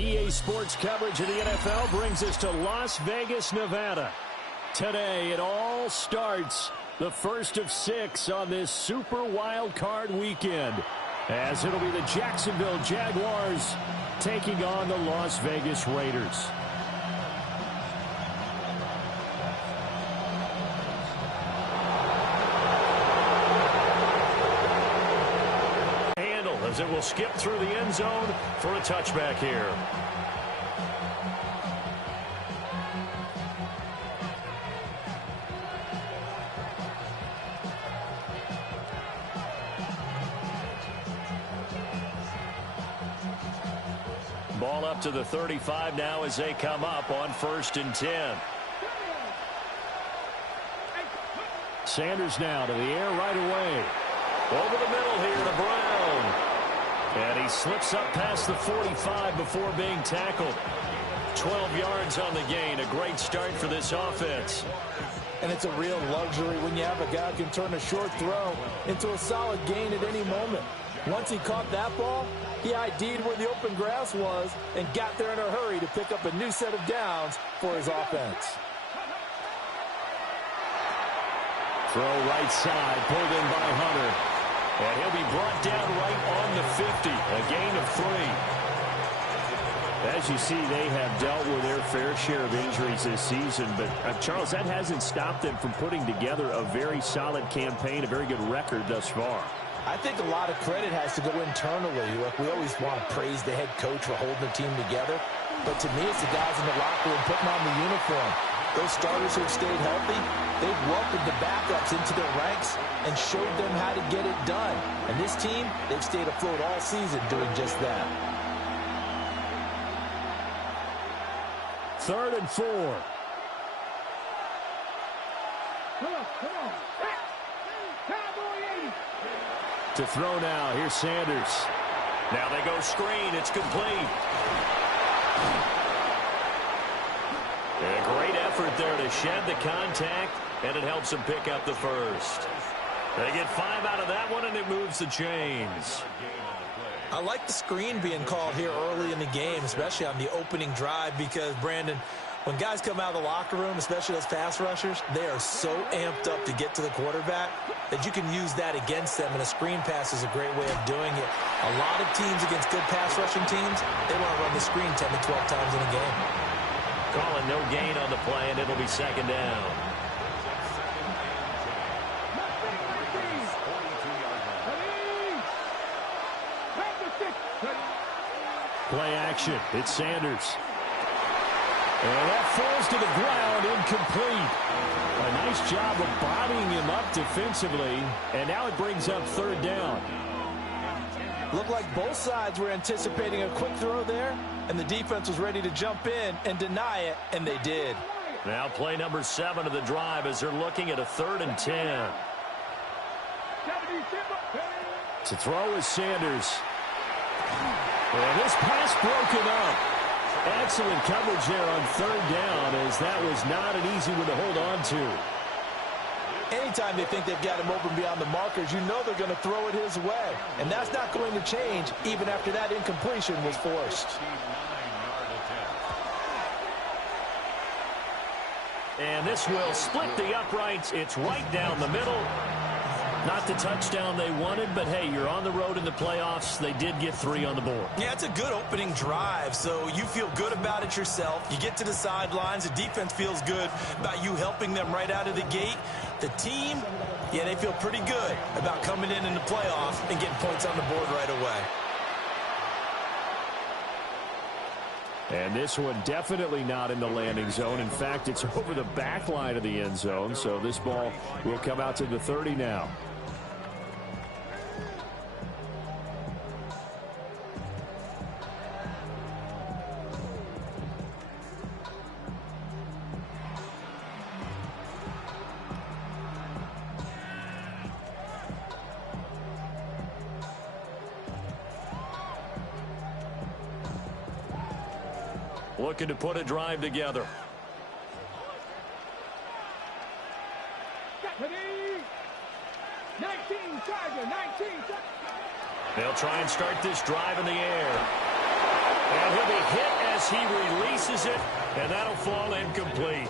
EA Sports coverage of the NFL brings us to Las Vegas, Nevada. Today, it all starts, the first of 6 on this Super Wild Card weekend, as it'll be the Jacksonville Jaguars taking on the Las Vegas Raiders. Handle as it will skip through the end zone for a touchback here. Ball up to the 35 now as they come up on 1st and 10. Sanders now to the air right away. Over the middle here to Brown. And he slips up past the 45 before being tackled. 12 yards on the gain. A great start for this offense. And it's a real luxury when you have a guy who can turn a short throw into a solid gain at any moment. Once he caught that ball, he ID'd where the open grass was and got there in a hurry to pick up a new set of downs for his offense. Throw right side, pulled in by Hunter. And he'll be brought down right on the 50, a gain of 3. As you see, they have dealt with their fair share of injuries this season. But, Charles, that hasn't stopped them from putting together a very solid campaign, a very good record thus far. I think a lot of credit has to go internally. Look, we always want to praise the head coach for holding the team together. But to me, it's the guys in the locker room putting on the uniform. Those starters who have stayed healthy, they've welcomed the backups into their ranks and showed them how to get it done. And this team, they've stayed afloat all season doing just that. 3rd and 4. Come on. To throw now. Here's Sanders. Now they go screen. It's complete. And a great effort there to shed the contact, and it helps them pick up the first. They get 5 out of that one, and it moves the chains. I like the screen being called here early in the game, especially on the opening drive, because, Brandon, when guys come out of the locker room, especially those pass rushers, they are so amped up to get to the quarterback that you can use that against them, and a screen pass is a great way of doing it. A lot of teams against good pass rushing teams, they want to run the screen 10 to 12 times in a game. Calling no gain on the play, and it'll be 2nd down. Play action. It's Sanders. And that falls to the ground, incomplete. A nice job of bodying him up defensively, and now it brings up 3rd down. Looked like both sides were anticipating a quick throw there, and the defense was ready to jump in and deny it, and they did. Now play number 7 of the drive as they're looking at a 3rd and 10. To throw is Sanders. And this pass broken up. Excellent coverage there on 3rd down, as that was not an easy one to hold on to. Anytime they think they've got him open beyond the markers, you know they're going to throw it his way. And that's not going to change even after that incompletion was forced. And this will split the uprights. It's right down the middle. Not the touchdown they wanted, but hey, you're on the road in the playoffs. They did get 3 on the board. Yeah, it's a good opening drive, so you feel good about it yourself. You get to the sidelines. The defense feels good about you helping them right out of the gate. The team, yeah, they feel pretty good about coming in the playoffs and getting points on the board right away. And this one definitely not in the landing zone. In fact, it's over the back line of the end zone, so this ball will come out to the 30 now. Looking to put a drive together. They'll try and start this drive in the air. And he'll be hit he releases it, and that'll fall incomplete.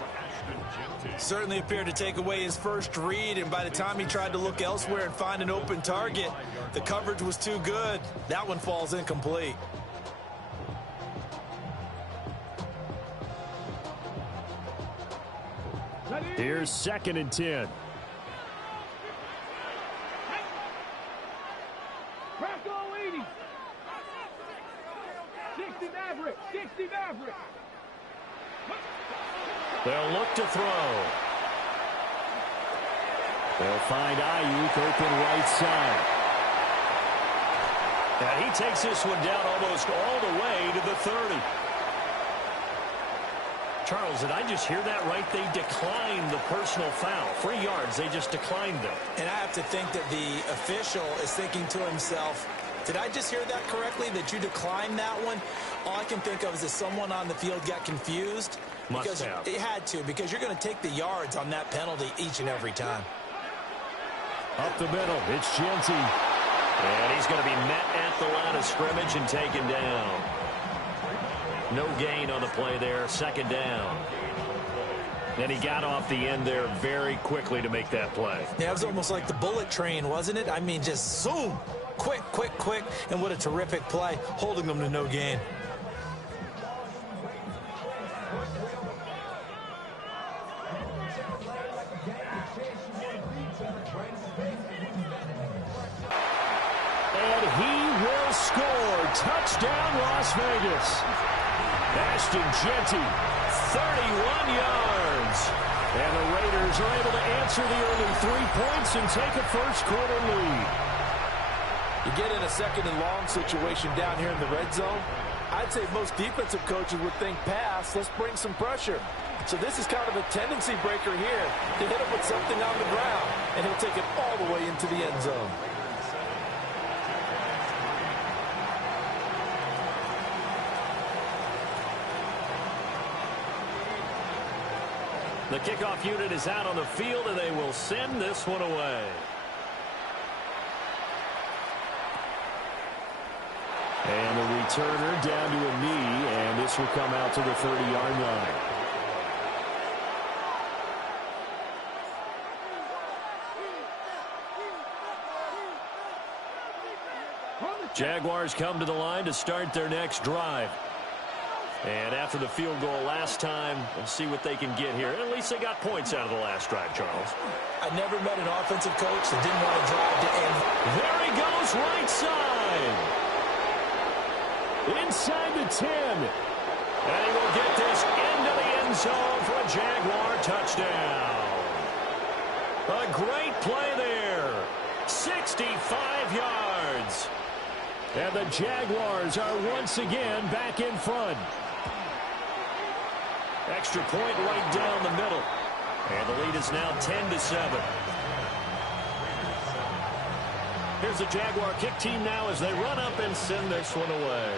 Certainly appeared to take away his first read, and by the time he tried to look elsewhere and find an open target, the coverage was too good. That one falls incomplete. Here's 2nd and 10. Crack on 80. 60 Maverick. 60 Maverick. They'll look to throw. They'll find Ayuk open right side. And he takes this one down almost all the way to the 30. Charles, did I just hear that right? They declined the personal foul. 3 yards, they just declined them. And I have to think that the official is thinking to himself, did I just hear that correctly, that you declined that one? All I can think of is that someone on the field got confused. Must have. It had to, because you're going to take the yards on that penalty each and every time. Up the middle, it's Genty. And he's going to be met at the line of scrimmage and taken down. No gain on the play there, 2nd down. And he got off the end there very quickly to make that play. Yeah, it was almost like the bullet train, wasn't it? I mean, just zoom, quick, quick, quick. And what a terrific play, holding them to no gain. And he will score. Touchdown, Las Vegas. Ashton Genty, 31 yards. And the Raiders are able to answer the early 3 points and take a first-quarter lead. You get in a 2nd and long situation down here in the red zone, I'd say most defensive coaches would think pass, let's bring some pressure. So this is kind of a tendency breaker here to hit him with something on the ground, and he'll take it all the way into the end zone. The kickoff unit is out on the field, and they will send this one away. And the returner down to a knee, and this will come out to the 30-yard line. Jaguars come to the line to start their next drive. And after the field goal last time, we'll see what they can get here. At least they got points out of the last drive, Charles. I never met an offensive coach that didn't want to drive to end. There he goes, right side. Inside the 10. And he will get this into the end zone for a Jaguar touchdown. A great play there. 65 yards. And the Jaguars are once again back in front. Extra point right down the middle. And the lead is now 10-7. Here's the Jaguar kick team now as they run up and send this one away.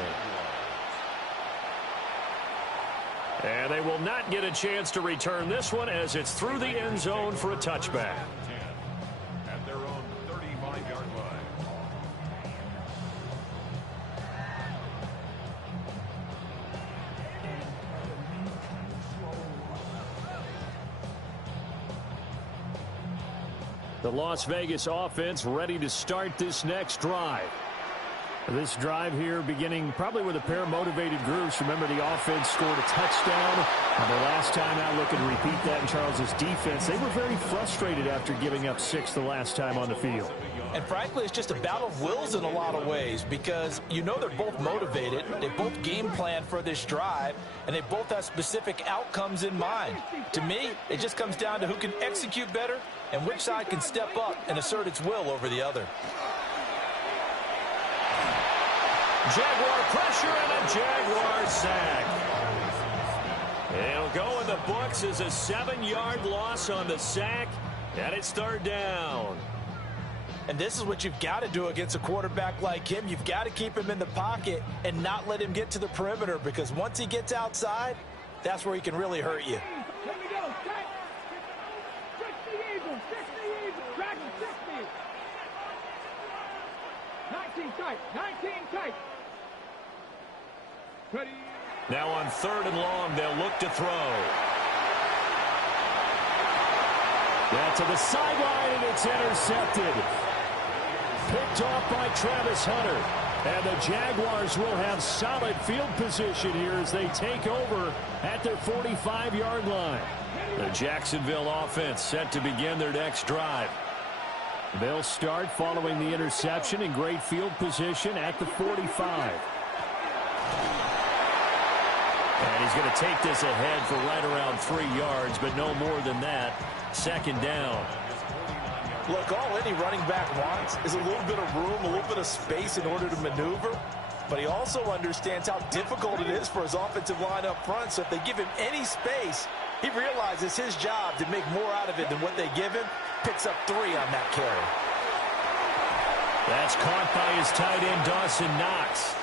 And they will not get a chance to return this one as it's through the end zone for a touchback. At their own 35-yard line. The Las Vegas offense ready to start this next drive. This drive here beginning probably with a pair of motivated groups. Remember, the offense scored a touchdown. And the last time out, looking to repeat that in Charles's defense. They were very frustrated after giving up 6 the last time on the field. And frankly, it's just a battle of wills in a lot of ways because you know they're both motivated. They both game plan for this drive, and they both have specific outcomes in mind. To me, it just comes down to who can execute better and which side can step up and assert its will over the other. Jaguar pressure and a Jaguar sack. It'll go in the books as a 7-yard loss on the sack, and it's 3rd down. And this is what you've got to do against a quarterback like him. You've got to keep him in the pocket and not let him get to the perimeter because once he gets outside, that's where he can really hurt you. Here we go. Tight. 60 Eagles. 60 Eagles. Drag him. 60. 19 tight. 19 tight. Ready. Now on 3rd and long, they'll look to throw. That to the sideline, and it's intercepted. Picked off by Travis Hunter. And the Jaguars will have solid field position here as they take over at their 45-yard line. The Jacksonville offense set to begin their next drive. They'll start following the interception in great field position at the 45. And he's going to take this ahead for right around 3 yards, but no more than that. 2nd down. Look, all any running back wants is a little bit of room, a little bit of space in order to maneuver. But he also understands how difficult it is for his offensive line up front. So if they give him any space, he realizes his job to make more out of it than what they give him. Picks up 3 on that carry. That's caught by his tight end, Dawson Knox.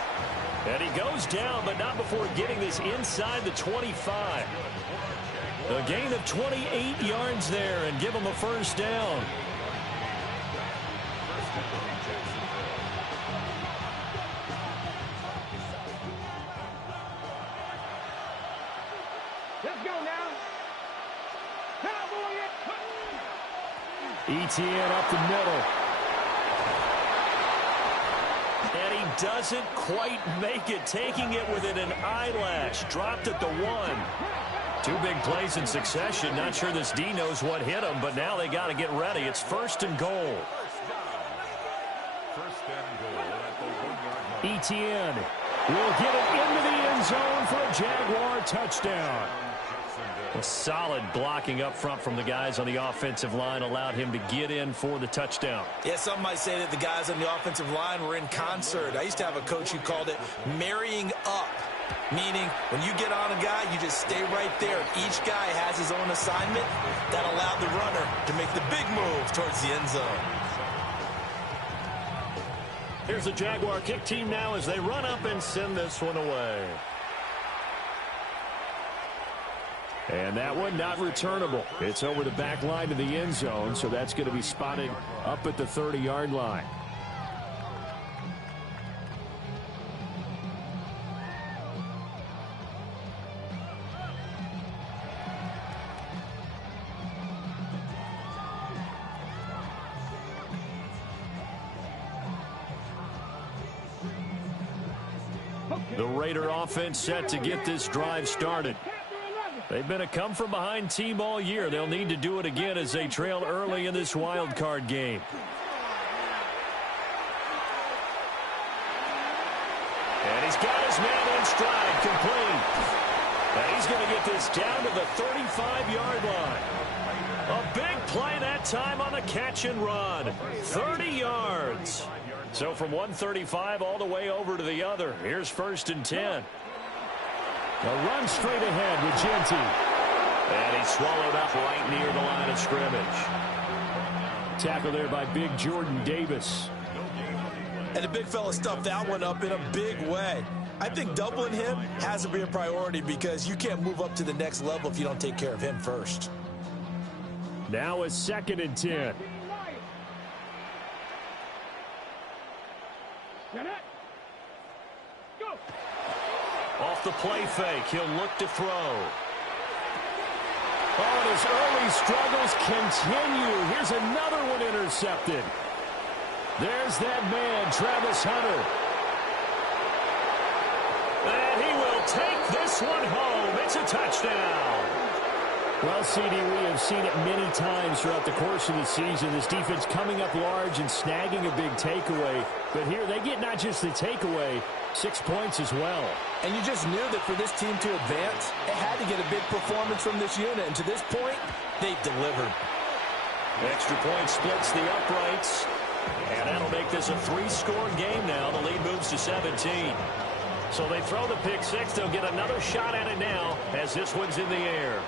And he goes down, but not before getting this inside the 25. A gain of 28 yards there and give him a 1st down. Let's go now. Cowboy it. ETN up the middle. And he doesn't quite make it, taking it within an eyelash. Dropped at the 1. 2 big plays in succession. Not sure this D knows what hit him, but now they got to get ready. It's 1st and goal. ETN will get it into the end zone for a Jaguar touchdown. A solid blocking up front from the guys on the offensive line allowed him to get in for the touchdown. Yeah, some might say that the guys on the offensive line were in concert. I used to have a coach who called it marrying up, meaning when you get on a guy, you just stay right there. Each guy has his own assignment. That allowed the runner to make the big move towards the end zone. Here's the Jaguar kick team now as they run up and send this one away. And that one not returnable. It's over the back line of the end zone, so that's going to be spotted up at the 30-yard line. The Raider offense set to get this drive started. They've been a come-from-behind team all year. They'll need to do it again as they trail early in this wild card game. And he's got his man in stride, complete. And he's going to get this down to the 35-yard line. A big play that time on the catch and run. 30 yards. So from 135 all the way over to the other. Here's 1st and 10. A run straight ahead with Genty. And he's swallowed up right near the line of scrimmage. Tackle there by big Jordan Davis. And the big fella stuffed that one up in a big way. I think doubling him has to be a priority because you can't move up to the next level if you don't take care of him first. Now a 2nd and 10. Off the play fake, he'll look to throw. Oh, and his early struggles continue. Here's another one intercepted. There's that man, Travis Hunter. And he will take this one home. It's a touchdown. Well, CD, we have seen it many times throughout the course of the season. This defense coming up large and snagging a big takeaway. But here they get not just the takeaway, 6 points as well. And you just knew that for this team to advance, it had to get a big performance from this unit. And to this point, they've delivered. Extra point splits the uprights. And that'll make this a 3-score game now. The lead moves to 17. So they throw the pick six. They'll get another shot at it now as this one's in the air.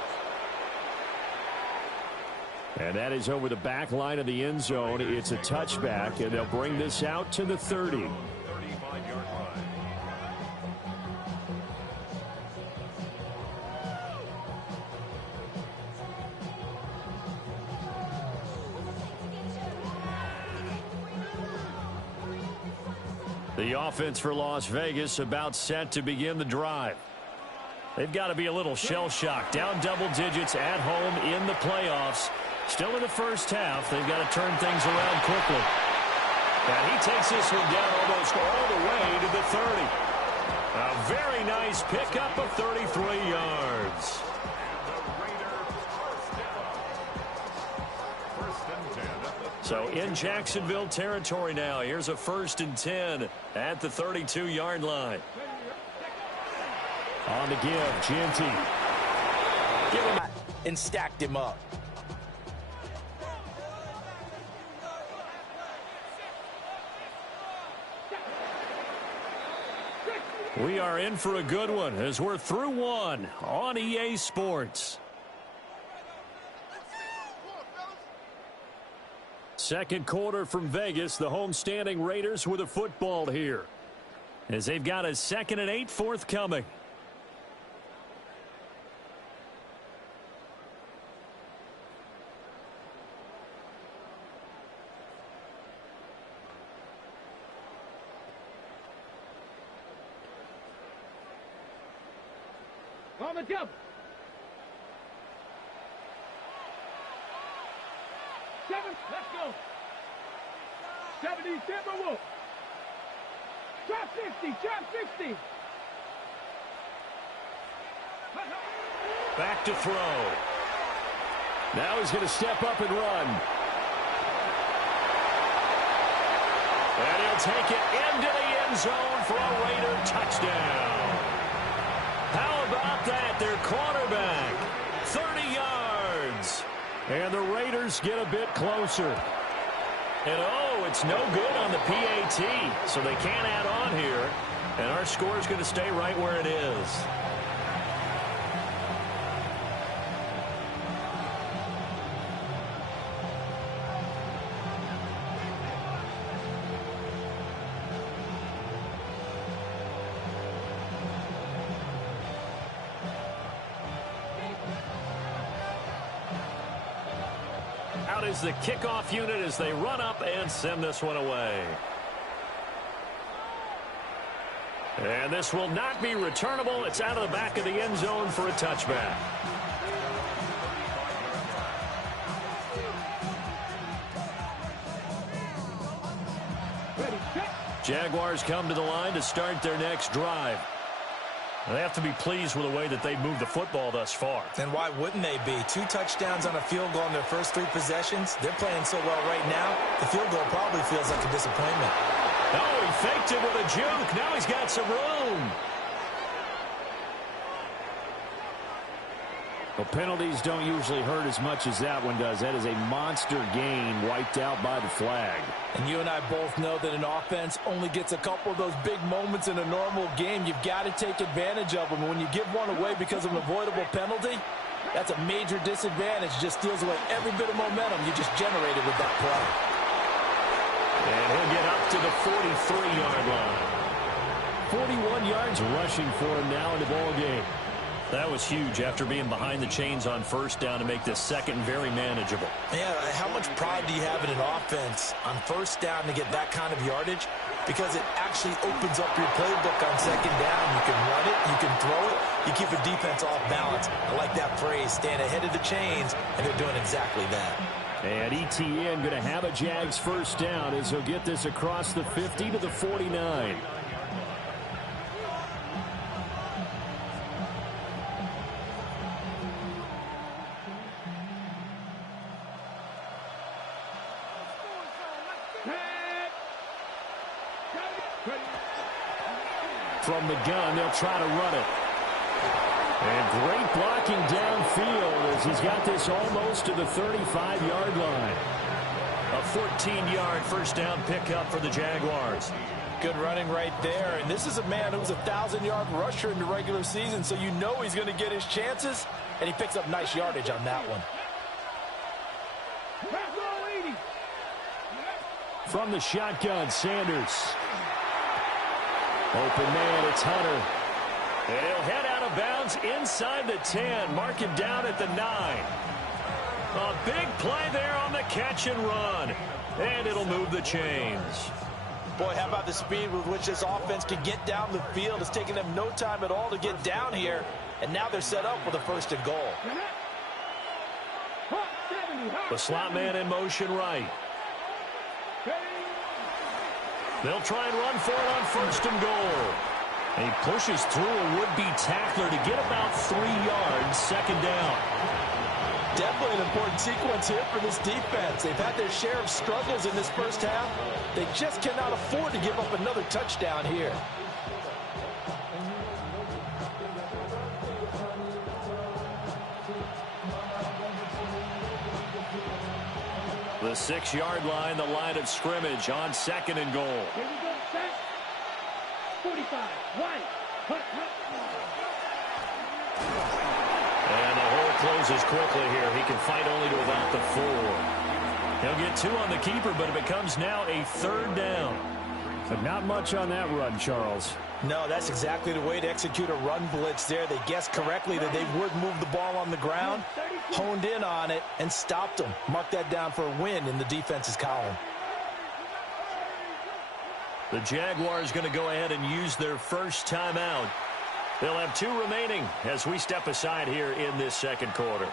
And that is over the back line of the end zone. It's a touchback, and they'll bring this out to the 30. 35-yard line. The offense for Las Vegas about set to begin the drive. They've got to be a little shell-shocked. Down double digits at home in the playoffs. Still in the first half. They've got to turn things around quickly. And he takes this one down almost all the way to the 30. A very nice pickup of 33 yards. So in Jacksonville territory now. Here's a 1st and 10 at the 32-yard line. On the give, Gianti. Give him and stacked him up. We are in for a good one as we're through one on EA Sports. Second quarter from Vegas. The homestanding Raiders with a football here, as they've got a 2nd and 8 forthcoming. On the jump. 7, let's go. 70, Timberwolf. Drop 60, drop 60. Back to throw. Now he's going to step up and run. And he'll take it into the end zone for a Raider touchdown. How about that? Their quarterback, 30 yards. And the Raiders get a bit closer. And, oh, it's no good on the PAT, so they can't add on here. And our score is going to stay right where it is. Out is the kickoff unit as they run up and send this one away. And this will not be returnable. It's out of the back of the end zone for a touchback. Jaguars come to the line to start their next drive. They have to be pleased with the way that they've moved the football thus far. And why wouldn't they be? 2 touchdowns on a field goal in their first 3 possessions. They're playing so well right now, the field goal probably feels like a disappointment. Oh, he faked it with a juke. Now he's got some room. Well, penalties don't usually hurt as much as that one does. That is a monster gain wiped out by the flag. And you and I both know that an offense only gets a couple of those big moments in a normal game. You've got to take advantage of them. When you give one away because of an avoidable penalty, that's a major disadvantage. Just steals away every bit of momentum you just generated with that play. And he'll get up to the 43-yard line. 41 yards rushing for him now in the ball game. That was huge after being behind the chains on first down to make this second very manageable. Yeah, how much pride do you have in an offense on first down to get that kind of yardage? Because it actually opens up your playbook on second down. You can run it, you can throw it, you keep a defense off balance. I like that phrase, stand ahead of the chains, and they're doing exactly that. And ETN going to have a Jags first down as he'll get this across the 50 to the 49. From the gun, they'll try to run it. And great blocking downfield as he's got this almost to the 35-yard line. A 14-yard first down pickup for the Jaguars. Good running right there. And this is a man who's a 1,000-yard rusher in the regular season, so you know he's going to get his chances, and he picks up nice yardage on that one. From the shotgun, Sanders. Open man, it's Hunter. And he'll head out of bounds inside the 10. Mark him down at the 9. A big play there on the catch and run. And it'll move the chains. Boy, how about the speed with which this offense can get down the field? It's taking them no time at all to get down here. And now they're set up with a 1st and goal. The slot man in motion right. They'll try and run for it on 1st and goal. And he pushes through a would-be tackler to get about 3 yards, 2nd down. Definitely an important sequence here for this defense. They've had their share of struggles in this first half. They just cannot afford to give up another touchdown here. The 6-yard line, the line of scrimmage on 2nd and goal. Here we go, set. 45, right. Hut. And the hole closes quickly here. He can fight only to about the 4. He'll get 2 on the keeper, but it becomes now a 3rd down. But not much on that run, Charles. No, that's exactly the way to execute a run blitz there. They guessed correctly that they would move the ball on the ground, honed in on it, and stopped them. Mark that down for a win in the defense's column. The Jaguars going to go ahead and use their first timeout. They'll have 2 remaining as we step aside here in this 2nd quarter.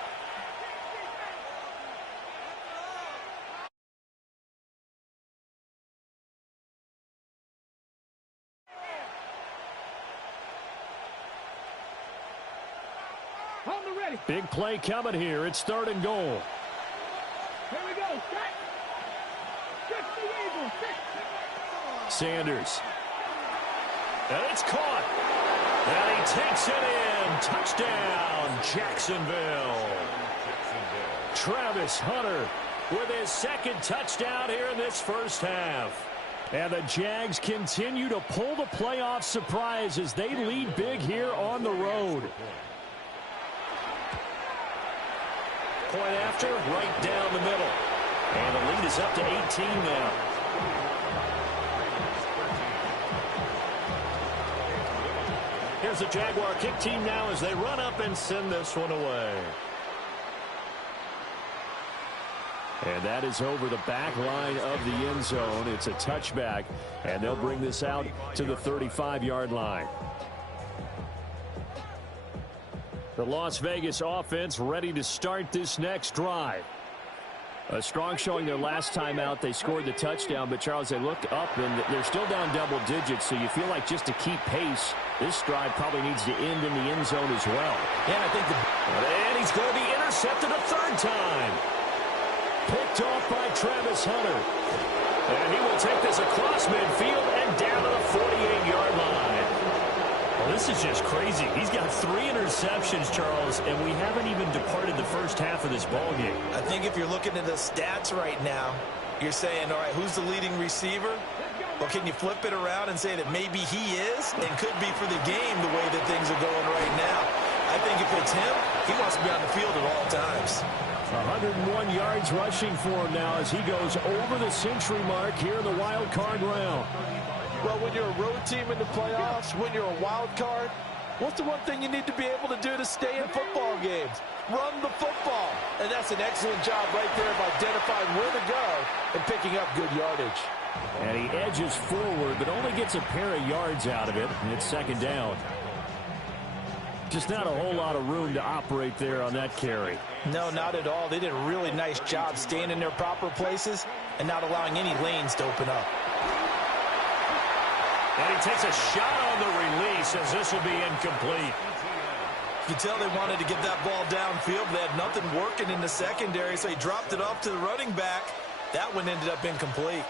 Big play coming here. It's 3rd and goal. Here we go, set. 60 Eagles, 60. Sanders. And it's caught. And he takes it in. Touchdown, Jacksonville. Travis Hunter with his 2nd touchdown here in this first half. And the Jags continue to pull the playoff surprise as they lead big here on the road. Point after, right down the middle. And the lead is up to 18 now. Here's the Jaguar kick team now as they run up and send this one away. And that is over the back line of the end zone. It's a touchback, and they'll bring this out to the 35-yard line. The Las Vegas offense ready to start this next drive. A strong showing their last time out. They scored the touchdown, but, Charles, they look up, and they're still down double digits, so you feel like just to keep pace, this drive probably needs to end in the end zone as well. Yeah, I think and he's going to be intercepted a 3rd time. Picked off by Travis Hunter. And he will take this across midfield and down to the 48-yard line. Well, this is just crazy. He's got 3 interceptions, Charles, and we haven't even departed the first half of this ballgame. I think if you're looking at the stats right now, you're saying, all right, who's the leading receiver? Well, can you flip it around and say that maybe he is and could be for the game the way that things are going right now? I think if it's him, he wants to be on the field at all times. 101 yards rushing for him now as he goes over the century mark here in the wild card round. Well, when you're a road team in the playoffs, when you're a wild card, what's the one thing you need to be able to do to stay in football games? Run the football. And that's an excellent job right there of identifying where to go and picking up good yardage. And he edges forward, but only gets a pair of yards out of it, and it's 2nd down. Just not a whole lot of room to operate there on that carry. No, not at all. They did a really nice job staying in their proper places and not allowing any lanes to open up. And he takes a shot on the release as this will be incomplete. You can tell they wanted to get that ball downfield, but they had nothing working in the secondary, so he dropped it off to the running back. That one ended up incomplete.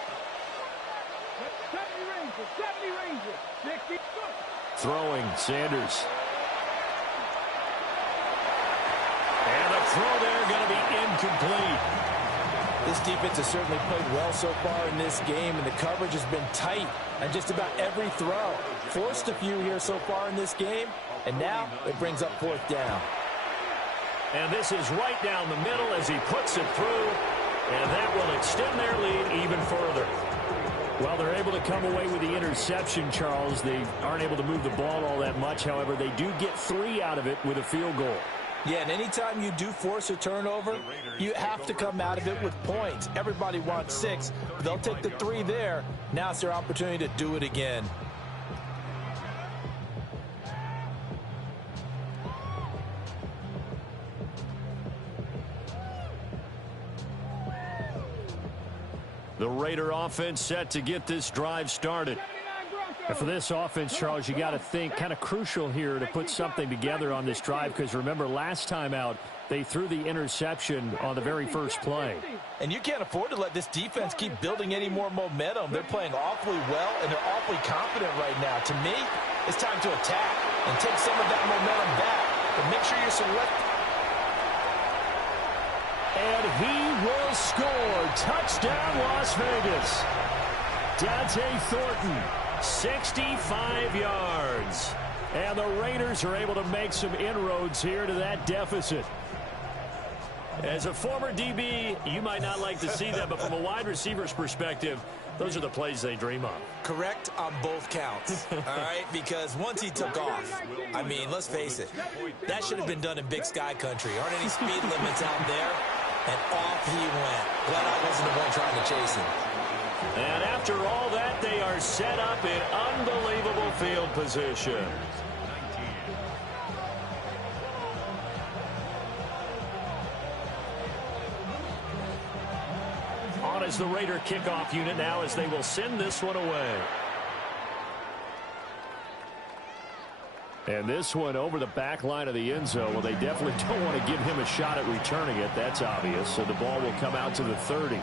70 Rangers, 60. Throwing, Sanders. And the throw there going to be incomplete. This defense has certainly played well so far in this game, and the coverage has been tight on just about every throw. Forced a few here so far in this game, and now it brings up 4th down. And this is right down the middle as he puts it through, and that will extend their lead even further. Well, they're able to come away with the interception, Charles. They aren't able to move the ball all that much. However, they do get 3 out of it with a field goal. Yeah, and anytime you do force a turnover, you have to come out of it with points. Everybody wants 6. They'll take the 3 there. Now it's their opportunity to do it again. The Raider offense set to get this drive started. And for this offense, Charles, you got to think kind of crucial here to put something together on this drive, because remember last time out they threw the interception on the very first play. And you can't afford to let this defense keep building any more momentum. They're playing awfully well, and they're awfully confident right now. To me, it's time to attack and take some of that momentum back. But make sure you're selecting. And he will score. Touchdown, Las Vegas. Dante Thornton, 65 yards. And the Raiders are able to make some inroads here to that deficit. As a former DB, you might not like to see that, but from a wide receiver's perspective, those are the plays they dream of. Correct on both counts, all right? Because once he took off, I mean, let's face it, that should have been done in Big Sky country. Aren't any speed limits out there? And off he went. Glad I wasn't the one trying to chase him. And after all that, they are set up in unbelievable field position. On is the Raider kickoff unit now as they will send this one away. And this one over the back line of the end zone. Well, they definitely don't want to give him a shot at returning it. That's obvious. So the ball will come out to the 30.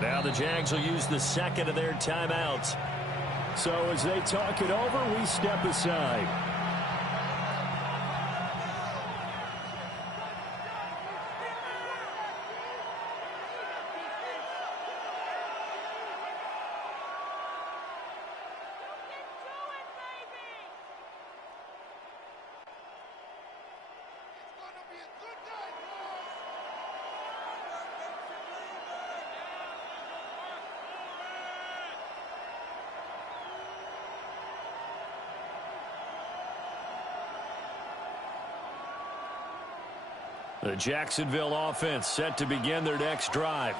Now the Jags will use the second of their timeouts. So as they talk it over, we step aside. The Jacksonville offense set to begin their next drive.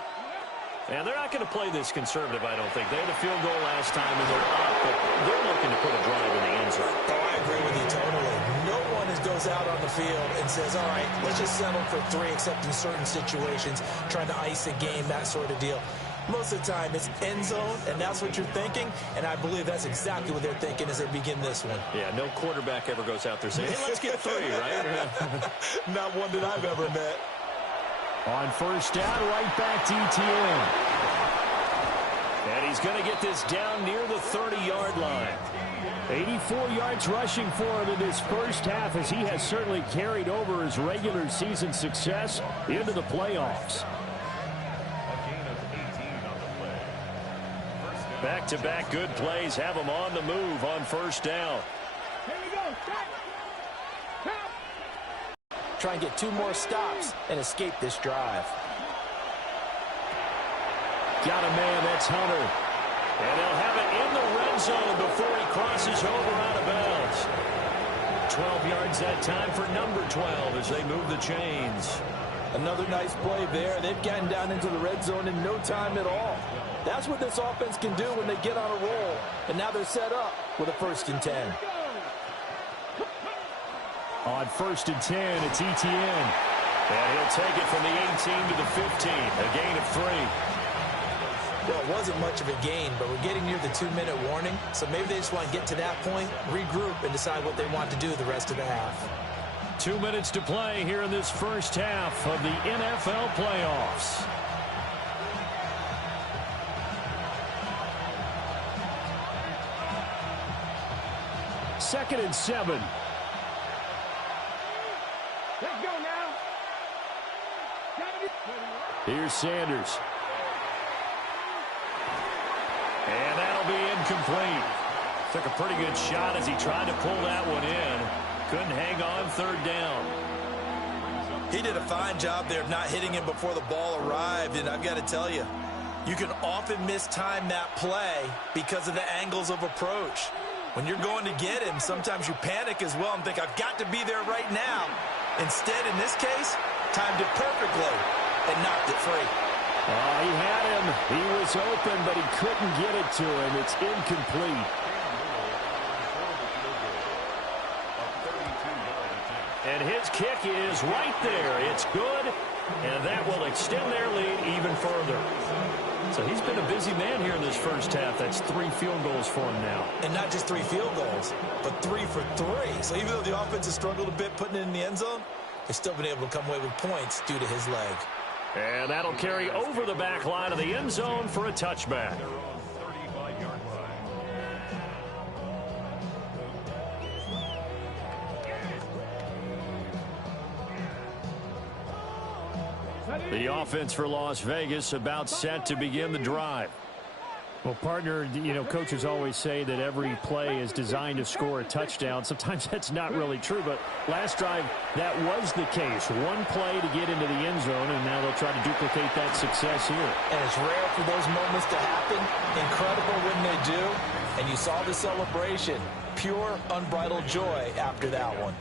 And they're not going to play this conservative, I don't think. They had a field goal last time and they're up, but they're looking to put a drive in the end zone. Oh, I agree with you totally. No one goes out on the field and says, all right, let's just settle for 3, except in certain situations, trying to ice a game, that sort of deal. Most of the time, it's end zone, and that's what you're thinking, and I believe that's exactly what they're thinking as they begin this one. Yeah, no quarterback ever goes out there saying, hey, let's get 3, right? Not one that I've ever met. On first down, right back to ETN. And he's going to get this down near the 30-yard line. 84 yards rushing for him in this first half, as he has certainly carried over his regular season success into the playoffs. Back-to-back good plays have him on the move on first down. Here we go. Try and get 2 more stops and escape this drive. Got a man, that's Hunter. And they'll have it in the red zone before he crosses over out of bounds. 12 yards that time for number 12 as they move the chains. Another nice play there. They've gotten down into the red zone in no time at all. That's what this offense can do when they get on a roll. And now they're set up with a 1st and 10. On 1st and 10, it's ETN. And he'll take it from the 18 to the 15. A gain of 3. Well, it wasn't much of a gain, but we're getting near the 2-minute warning. So maybe they just want to get to that point, regroup, and decide what they want to do the rest of the half. 2 minutes to play here in this first half of the NFL playoffs. Second and 7. Let's go now. Here's Sanders. And that'll be incomplete. Took a pretty good shot as he tried to pull that one in. Couldn't hang on 3rd down. He did a fine job there of not hitting him before the ball arrived, and I've got to tell you, you can often mistime that play because of the angles of approach. When you're going to get him, sometimes you panic as well and think, I've got to be there right now. Instead, in this case, timed it perfectly and knocked it free. Oh, he had him. He was open, but he couldn't get it to him. It's incomplete. And his kick is right there. It's good, and that will extend their lead even further. So he's been a busy man here in this first half. That's 3 field goals for him now. And not just 3 field goals, but 3 for 3. So even though the offense has struggled a bit putting it in the end zone, they've still been able to come away with points due to his leg. And that'll carry over the back line of the end zone for a touchback. The offense for Las Vegas about set to begin the drive. Well, partner, you know, coaches always say that every play is designed to score a touchdown. Sometimes that's not really true, but last drive, that was the case. One play to get into the end zone, and now they'll try to duplicate that success here. And it's rare for those moments to happen. Incredible when they do. And you saw the celebration. Pure, unbridled joy after that one.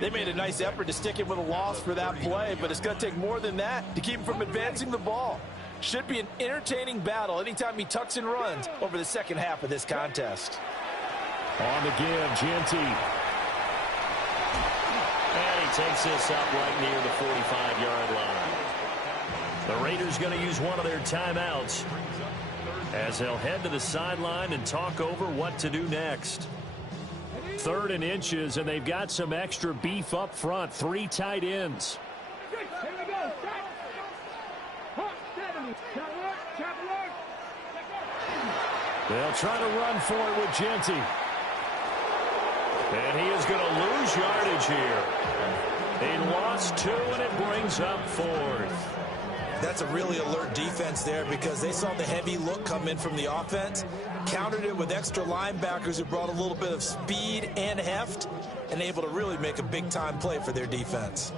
They made a nice effort to stick it with a loss for that play, but it's going to take more than that to keep him from advancing the ball. Should be an entertaining battle anytime he tucks and runs over the second half of this contest. On the give, Genty. And he takes this up right near the 45-yard line. The Raiders going to use one of their timeouts as they'll head to the sideline and talk over what to do next. 3rd and inches, and they've got some extra beef up front. 3 tight ends. Here we go. They'll try to run for it with Genty. And he is going to lose yardage here. He lost 2, and it brings up 4th. That's a really alert defense there because they saw the heavy look come in from the offense, countered it with extra linebackers who brought a little bit of speed and heft, and able to really make a big-time play for their defense.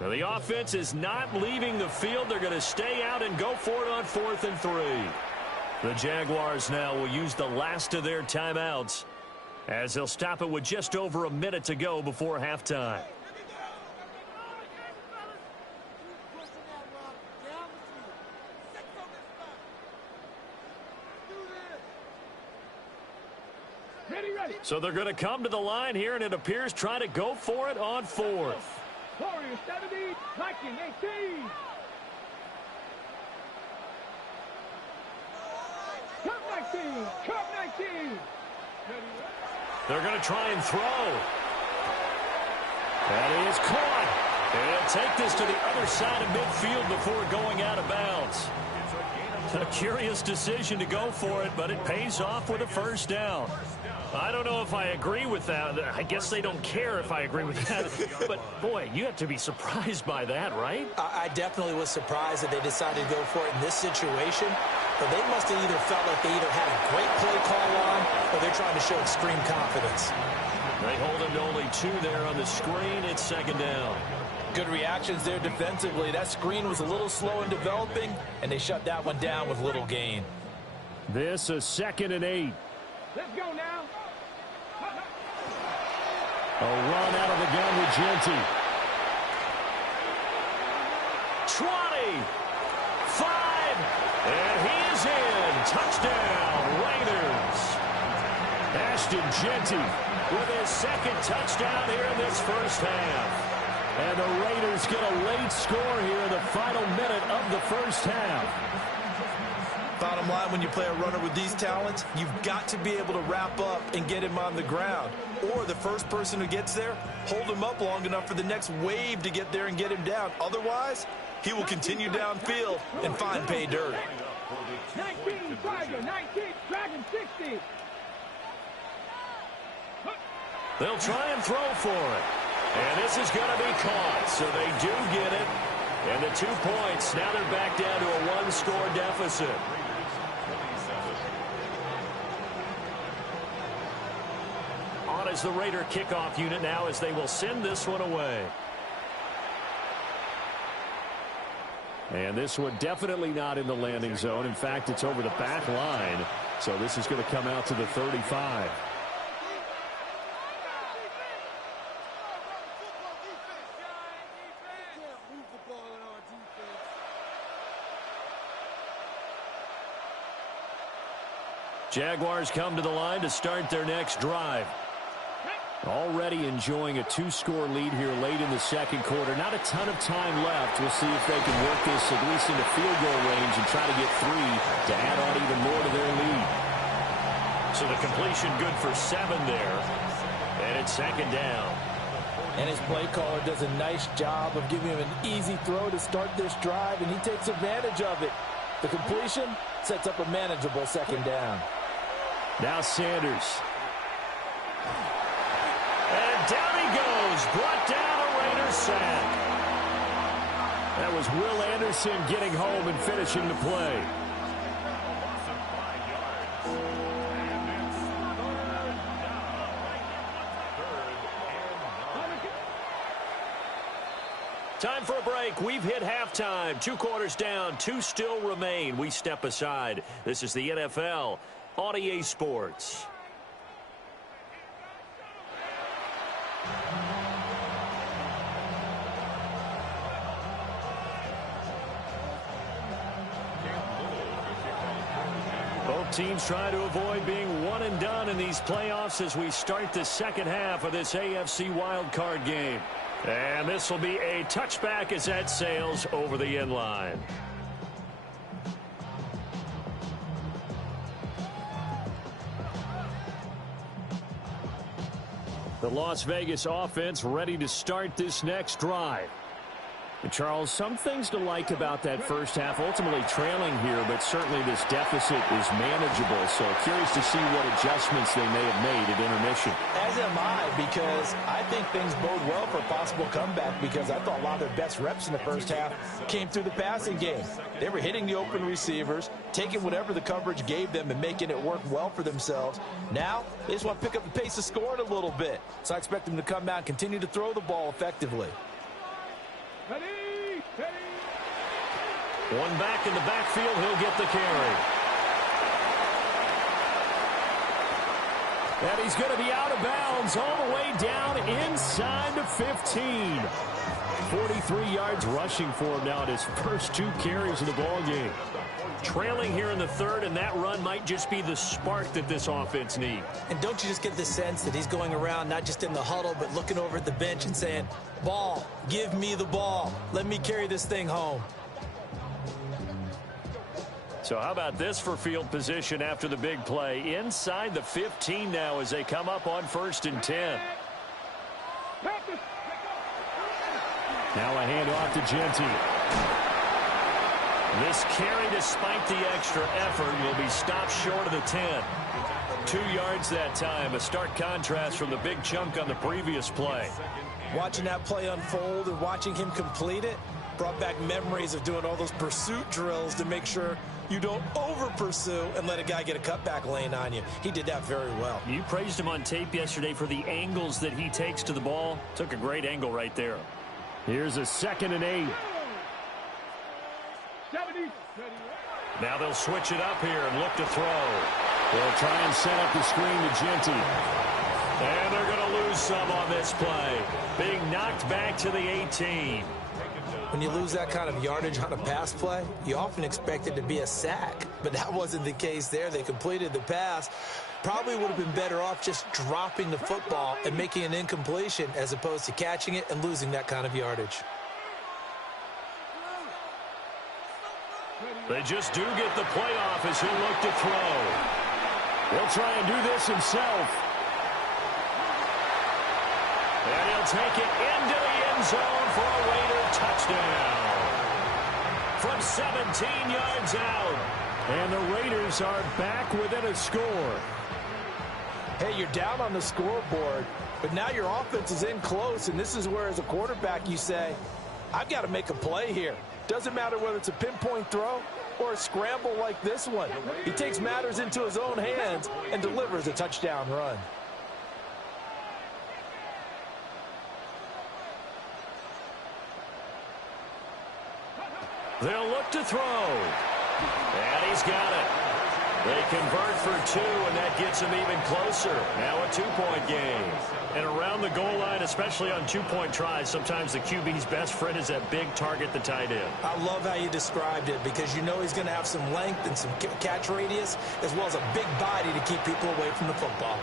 Now the offense is not leaving the field. They're going to stay out and go for it on 4th and 3. The Jaguars now will use the last of their timeouts as they'll stop it with just over a minute to go before halftime. So they're going to come to the line here, and it appears try to go for it on 4th. Warriors 70, Viking 18. Cup 19, Cup 19. They're going to try and throw. That is caught. And they'll take this to the other side of midfield before going out of bounds. A curious decision to go for it, but it pays off with a first down. I don't know if I agree with that. I guess they don't care if I agree with that. But, boy, you have to be surprised by that, right? I definitely was surprised that they decided to go for it in this situation. But they must have either felt like they either had a great play call on or they're trying to show extreme confidence. They hold him to only 2 there on the screen. It's 2nd down. Good reactions there defensively. That screen was a little slow in developing, and they shut that one down with little gain. This is 2nd and 8. Let's go now. A run out of the gun with Genty. 20. 5. And he is in. Touchdown, Raiders. Ashton Genty with his 2nd touchdown here in this first half. And the Raiders get a late score here in the final minute of the first half. Bottom line, when you play a runner with these talents, you've got to be able to wrap up and get him on the ground. Or the first person who gets there, hold him up long enough for the next wave to get there and get him down. Otherwise, he will continue downfield and find pay dirt. 19, Tiger, 19, Dragon 60. They'll try and throw for it. And this is going to be caught, so they do get it. And the 2 points, now they're back down to a 1-score deficit. On is the Raider kickoff unit now as they will send this one away. And this one definitely not in the landing zone. In fact, it's over the back line. So this is going to come out to the 35. Jaguars come to the line to start their next drive. Already enjoying a 2-score lead here late in the second quarter. Not a ton of time left. We'll see if they can work this at least into field goal range and try to get 3 to add on even more to their lead. So the completion good for 7 there. And it's second down. And his play caller does a nice job of giving him an easy throw to start this drive, and he takes advantage of it. The completion sets up a manageable second down. Now Sanders. And down he goes. Brought down a Raiders sack. That was Will Anderson getting home and finishing the play. Time for a break. We've hit halftime. 2 quarters down. 2 still remain. We step aside. This is the NFL on EA Sports. Both teams try to avoid being one and done in these playoffs as we start the second half of this AFC wildcard game. And this will be a touchback as that sails over the end line. The Las Vegas offense ready to start this next drive. And Charles, some things to like about that first half. Ultimately trailing here, but certainly this deficit is manageable. So curious to see what adjustments they may have made at intermission. As am I, because I think things bode well for a possible comeback, because I thought a lot of their best reps in the first half came through the passing game. They were hitting the open receivers, taking whatever the coverage gave them and making it work well for themselves. Now, they just want to pick up the pace of scoring a little bit. So I expect them to come out and continue to throw the ball effectively. One back in the backfield, he'll get the carry. And he's going to be out of bounds all the way down inside the 15. 43 yards rushing for him now in his first 2 carries of the ball game. Trailing here in the third, and that run might just be the spark that this offense needs. And don't you just get the sense that he's going around not just in the huddle, but looking over at the bench and saying, ball, give me the ball. Let me carry this thing home. So how about this for field position after the big play? Inside the 15 now as they come up on 1st and 10. Now a handoff to Genty. This carry, despite the extra effort, will be stopped short of the 10. 2 yards that time. A stark contrast from the big chunk on the previous play. Watching that play unfold and watching him complete it brought back memories of doing all those pursuit drills to make sure you don't over-pursue and let a guy get a cutback lane on you. He did that very well. You praised him on tape yesterday for the angles that he takes to the ball. Took a great angle right there. Here's a 2nd and 8. Now they'll switch it up here and look to throw. They'll try and set up the screen to Genty. And they're going to lose some on this play. Being knocked back to the 18. When you lose that kind of yardage on a pass play, you often expect it to be a sack. But that wasn't the case there. They completed the pass. Probably would have been better off just dropping the football and making an incompletion as opposed to catching it and losing that kind of yardage. They just do get the play off as he'll look to throw. He'll try and do this himself. And he'll take it into the end zone for a Raider touchdown. From 17 yards out. And the Raiders are back within a score. Hey, you're down on the scoreboard, but now your offense is in close, and this is where, as a quarterback, you say, I've got to make a play here. Doesn't matter whether it's a pinpoint throw or a scramble like this one. He takes matters into his own hands and delivers a touchdown run. They'll look to throw. And he's got it. They convert for 2, and that gets them even closer. Now a 2-point game. And around the goal line, especially on 2-point tries, sometimes the QB's best friend is that big target, the tight end. I love how you described it because you know he's going to have some length and some catch radius as well as a big body to keep people away from the football.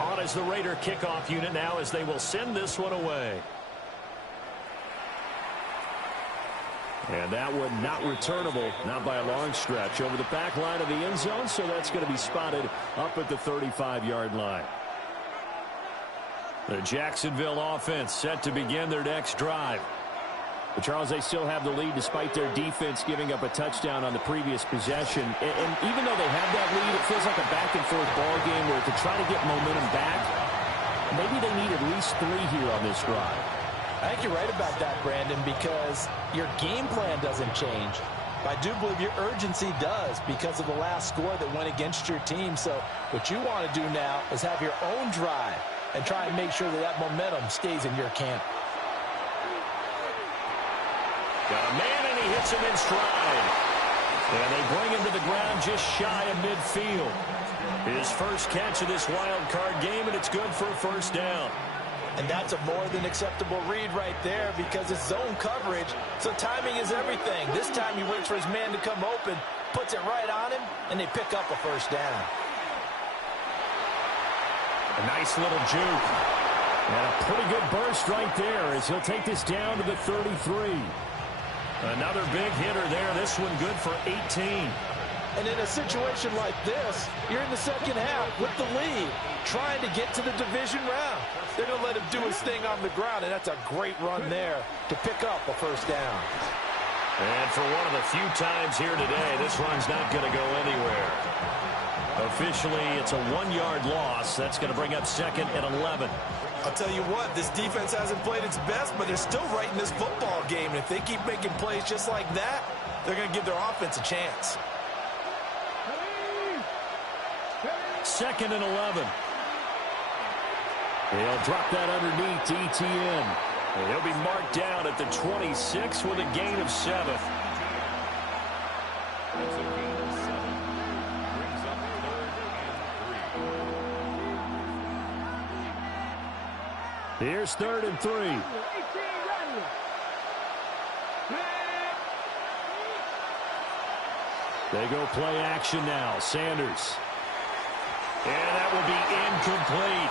On is the Raider kickoff unit now as they will send this one away. And that one not returnable, not by a long stretch, over the back line of the end zone, so that's going to be spotted up at the 35-yard line. The Jacksonville offense set to begin their next drive. But Charles, they still have the lead despite their defense giving up a touchdown on the previous possession. And even though they have that lead, it feels like a back-and-forth ball game where to try to get momentum back, maybe they need at least 3 here on this drive. I think you're right about that, Brandon, because your game plan doesn't change. I do believe your urgency does because of the last score that went against your team. So what you want to do now is have your own drive and try and make sure that that momentum stays in your camp. Got a man, and he hits him in stride. And they bring him to the ground just shy of midfield. His first catch of this wild card game, and it's good for a first down. And that's a more than acceptable read right there because it's zone coverage, so timing is everything. This time he waits for his man to come open, puts it right on him, and they pick up a first down. A nice little juke. And a pretty good burst right there as he'll take this down to the 33. Another big hitter there. This one good for 18. And in a situation like this, you're in the second half with the lead, trying to get to the division round. They're going to let him do his thing on the ground, and that's a great run there to pick up a first down. And for one of the few times here today, this run's not going to go anywhere. Officially, it's a 1-yard loss. That's going to bring up 2nd and 11. I'll tell you what, this defense hasn't played its best, but they're still right in this football game. And if they keep making plays just like that, they're going to give their offense a chance. 2nd and 11. He'll drop that underneath to ETN. And he'll be marked down at the 26 with a gain of 7. Here's 3rd and 3. They go play action now. Sanders. And that will be incomplete.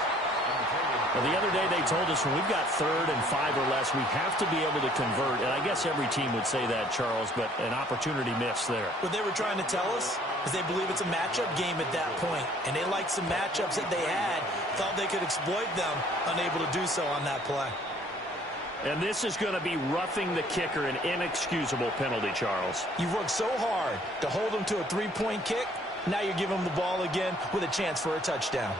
Well, the other day they told us when we've got 3rd and 5 or less, we have to be able to convert. And I guess every team would say that, Charles, but an opportunity missed there. What they were trying to tell us is they believe it's a matchup game at that point. And they liked some matchups that they had, thought they could exploit them, unable to do so on that play. And this is going to be roughing the kicker, an inexcusable penalty, Charles. You've worked so hard to hold them to a 3-point kick. Now you're giving them the ball again with a chance for a touchdown.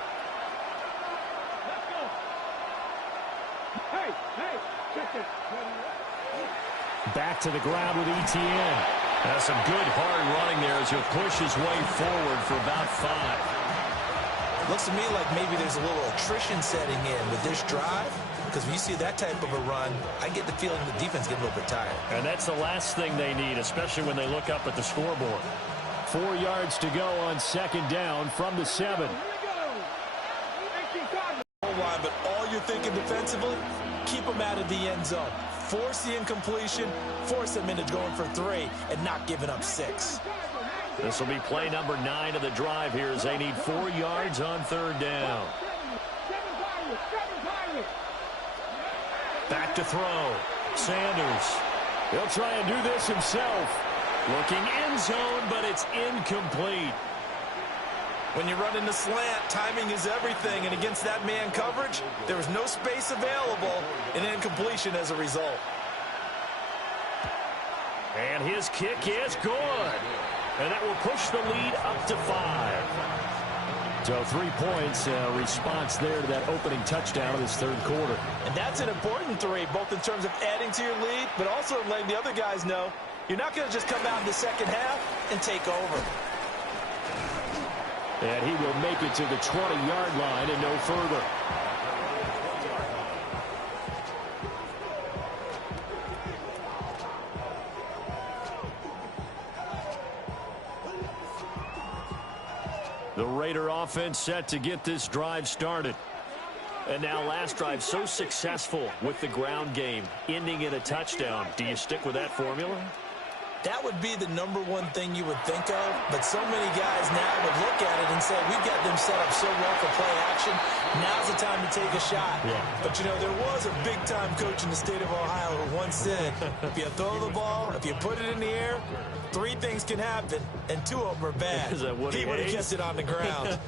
Back to the ground with ETN. That's some good hard running there as he'll push his way forward for about 5. Looks to me like maybe there's a little attrition setting in with this drive, because when you see that type of a run, I get the feeling the defense gets a little bit tired. And that's the last thing they need, especially when they look up at the scoreboard. 4 yards to go on 2nd down from the 7. But all you're thinking defensively, keep them out of the end zone. Force the incompletion, force them into going for 3, and not giving up 6. This will be play number 9 of the drive here as they need 4 yards on 3rd down. Back to throw. Sanders. He'll try and do this himself. Looking end zone, but it's incomplete. When you run in the slant, timing is everything, and against that man coverage, there was no space available, and incompletion as a result. And his kick is good. And that will push the lead up to 5. So 3 points, response there to that opening touchdown of this 3rd quarter. And that's an important 3, both in terms of adding to your lead, but also letting the other guys know you're not going to just come out in the second half and take over. And he will make it to the 20-yard line and no further. The Raider offense set to get this drive started. And now last drive so successful with the ground game, ending in a touchdown. Do you stick with that formula? That would be the #1 thing you would think of, but so many guys now would look at it and say, we've got them set up so well for play action, now's the time to take a shot. Yeah. But, you know, there was a big-time coach in the state of Ohio who once said, if you throw the ball, if you put it in the air, 3 things can happen, and 2 of them are bad. He would have kept it on the ground.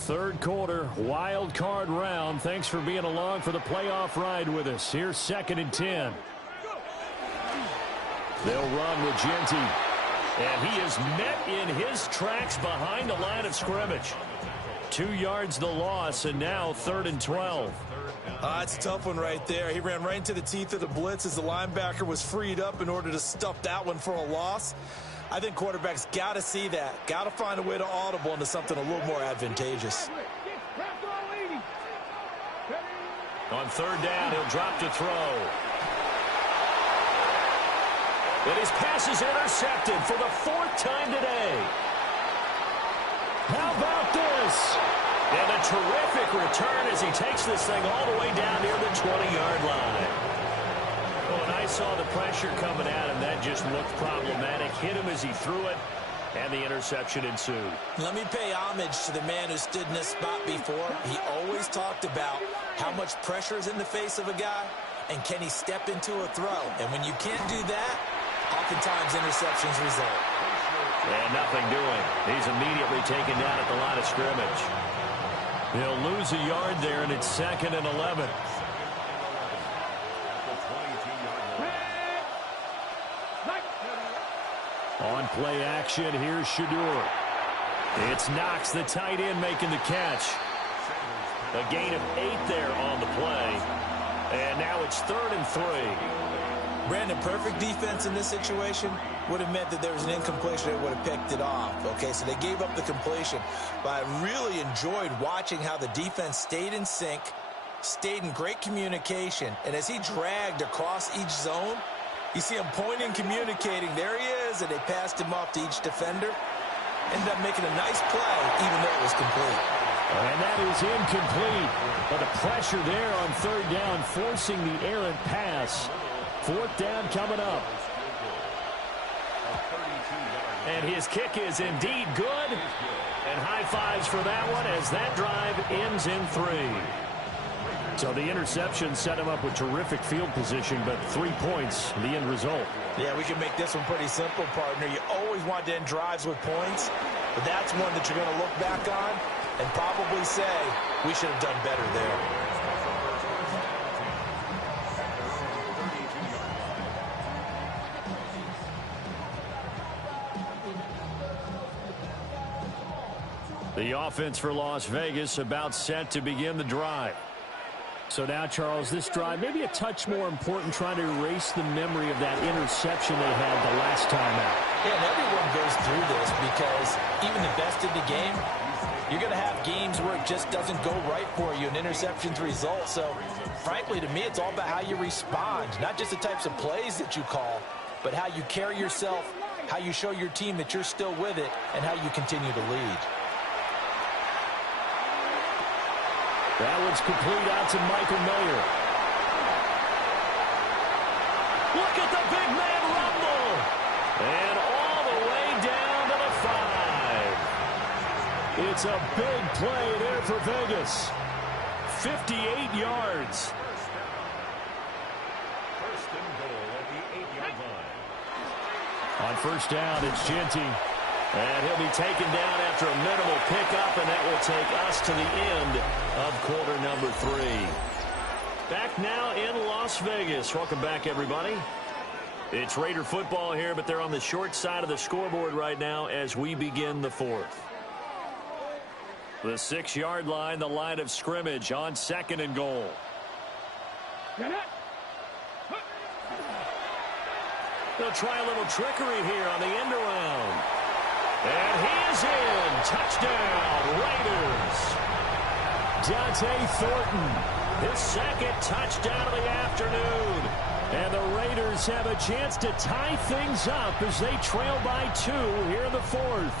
Third quarter, wild card round. Thanks for being along for the playoff ride with us. Here's 2nd and 10. They'll run with Genty. And he is met in his tracks behind the line of scrimmage. 2 yards the loss, and now 3rd and 12. It's a tough one right there. He ran right into the teeth of the blitz as the linebacker was freed up in order to stuff that one for a loss. I think quarterbacks got to see that. Got to find a way to audible into something a little more advantageous. On 3rd down, he'll drop to throw. And his pass is intercepted for the 4th time today. How about this? And a terrific return as he takes this thing all the way down near the 20-yard line. When I saw the pressure coming at him, that just looked problematic. Hit him as he threw it, and the interception ensued. Let me pay homage to the man who stood in this spot before. He always talked about how much pressure is in the face of a guy, and can he step into a throw. And when you can't do that, oftentimes interceptions result. And nothing doing. He's immediately taken down at the line of scrimmage. He'll lose a yard there, and it's 2nd and 11. On play action, here's Shadur. It's Knox, the tight end, making the catch. A gain of 8 there on the play. And now it's 3rd and 3. Brandon, perfect defense in this situation would have meant that there was an incompletion. They would have picked it off. Okay, so they gave up the completion. But I really enjoyed watching how the defense stayed in sync, stayed in great communication. And as he dragged across each zone, you see him pointing, communicating. There he is, and they passed him off to each defender. Ended up making a nice play, even though it was complete. And that is incomplete. But the pressure there on 3rd down, forcing the errant pass. 4th down coming up. And his kick is indeed good. And high fives for that one as that drive ends in 3. So the interception set him up with terrific field position, but 3 points, the end result. Yeah, we can make this one pretty simple, partner. You always want to end drives with points, but that's one that you're going to look back on and probably say, we should have done better there. The offense for Las Vegas about set to begin the drive. So now, Charles, this drive maybe a touch more important, trying to erase the memory of that interception they had the last time out. Yeah, and everyone goes through this because even the best in the game, you're going to have games where it just doesn't go right for you, and interceptions result. So, frankly, to me, it's all about how you respond, not just the types of plays that you call, but how you carry yourself, how you show your team that you're still with it, and how you continue to lead. That one's complete out to Michael Mayer. Look at the big man rumble. And all the way down to the 5. It's a big play there for Vegas. 58 yards. First and goal at the 8-yard line. On 1st down, it's Genty. And he'll be taken down after a minimal pickup, and that will take us to the end of quarter number 3. Back now in Las Vegas. Welcome back, everybody. It's Raider football here, but they're on the short side of the scoreboard right now as we begin the 4th. The 6-yard line, the line of scrimmage on 2nd and goal. They'll try a little trickery here on the end around. And in. Touchdown, Raiders. Dante Thornton, his second touchdown of the afternoon. And the Raiders have a chance to tie things up as they trail by 2 here in the fourth.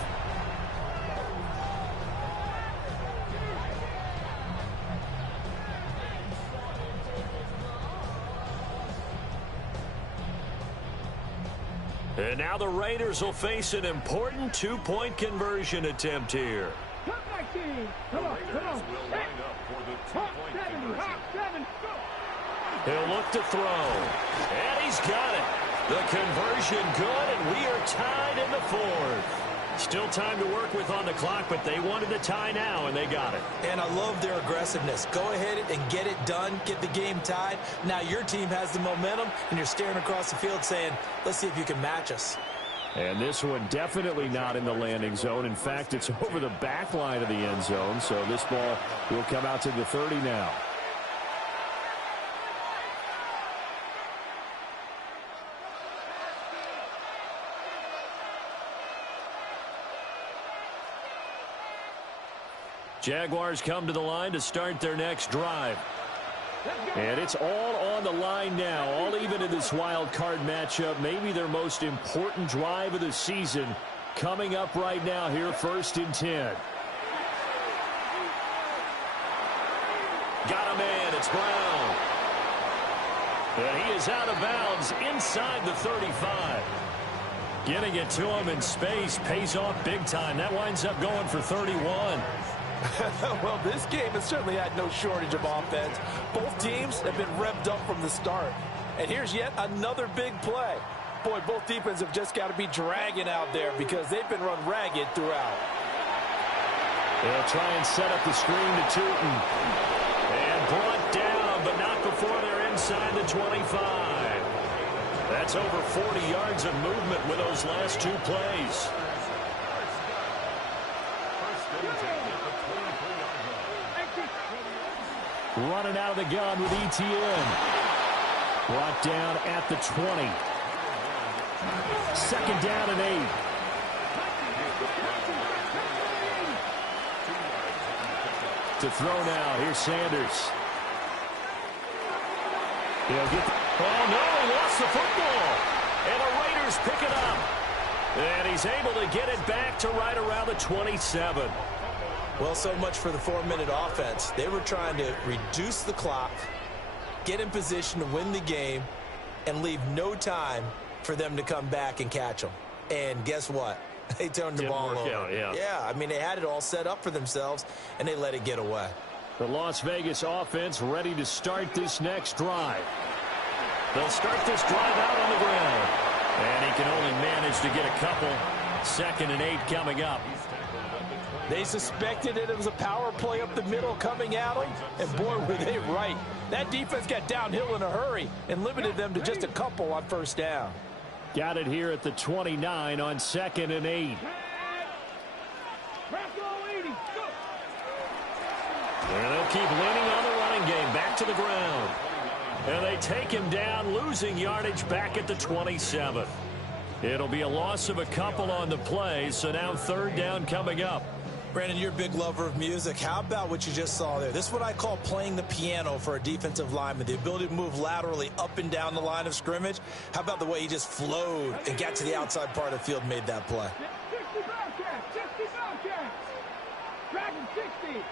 And now the Raiders will face an important 2-point conversion attempt here. Come back, team. Come on, come on. Will line up for the 2-point conversion. He'll look to throw. And he's got it. The conversion good, and we are tied in the fourth. Still time to work with on the clock, but they wanted to tie now, and they got it. And I love their aggressiveness. Go ahead and get it done. Get the game tied. Now your team has the momentum, and you're staring across the field saying, let's see if you can match us. And this one definitely not in the landing zone. In fact, it's over the back line of the end zone, so this ball will come out to the 30 now. Jaguars come to the line to start their next drive. And it's all on the line now, all even in this wild card matchup. Maybe their most important drive of the season coming up right now here, 1st and 10. Got a man, it's Brown. And he is out of bounds inside the 35. Getting it to him in space pays off big time. That winds up going for 31. Well, this game has certainly had no shortage of offense. Both teams have been revved up from the start. And here's yet another big play. Boy, both defenses have just got to be dragging out there because they've been run ragged throughout. They'll try and set up the screen to Tootin. And brought down, but not before they're inside the 25. That's over 40 yards of movement with those last 2 plays. Running out of the gun with ETN. Brought down at the 20. 2nd down and 8. To throw now. Here's Sanders. He'll get. Oh, no, he lost the football. And the Raiders pick it up. And he's able to get it back to right around the 27. Well, so much for the 4-minute offense. They were trying to reduce the clock, get in position to win the game, and leave no time for them to come back and catch them. And guess what? They turned the ball over. Yeah, I mean, they had it all set up for themselves, and they let it get away. The Las Vegas offense ready to start this next drive. They'll start this drive out on the ground. And he can only manage to get a couple. 2nd and 8 coming up. They suspected it was a power play up the middle coming at them, and boy, were they right. That defense got downhill in a hurry and limited them to just a couple on 1st down. Got it here at the 29 on 2nd and 8. And they'll keep leaning on the running game. Back to the ground. And they take him down, losing yardage back at the 27. It'll be a loss of a couple on the play, so now 3rd down coming up. Brandon, you're a big lover of music. How about what you just saw there? This is what I call playing the piano for a defensive lineman, the ability to move laterally up and down the line of scrimmage. How about the way he just flowed and got to the outside part of the field and made that play? 60 Bobcats, 60 Bobcats. Dragon 60.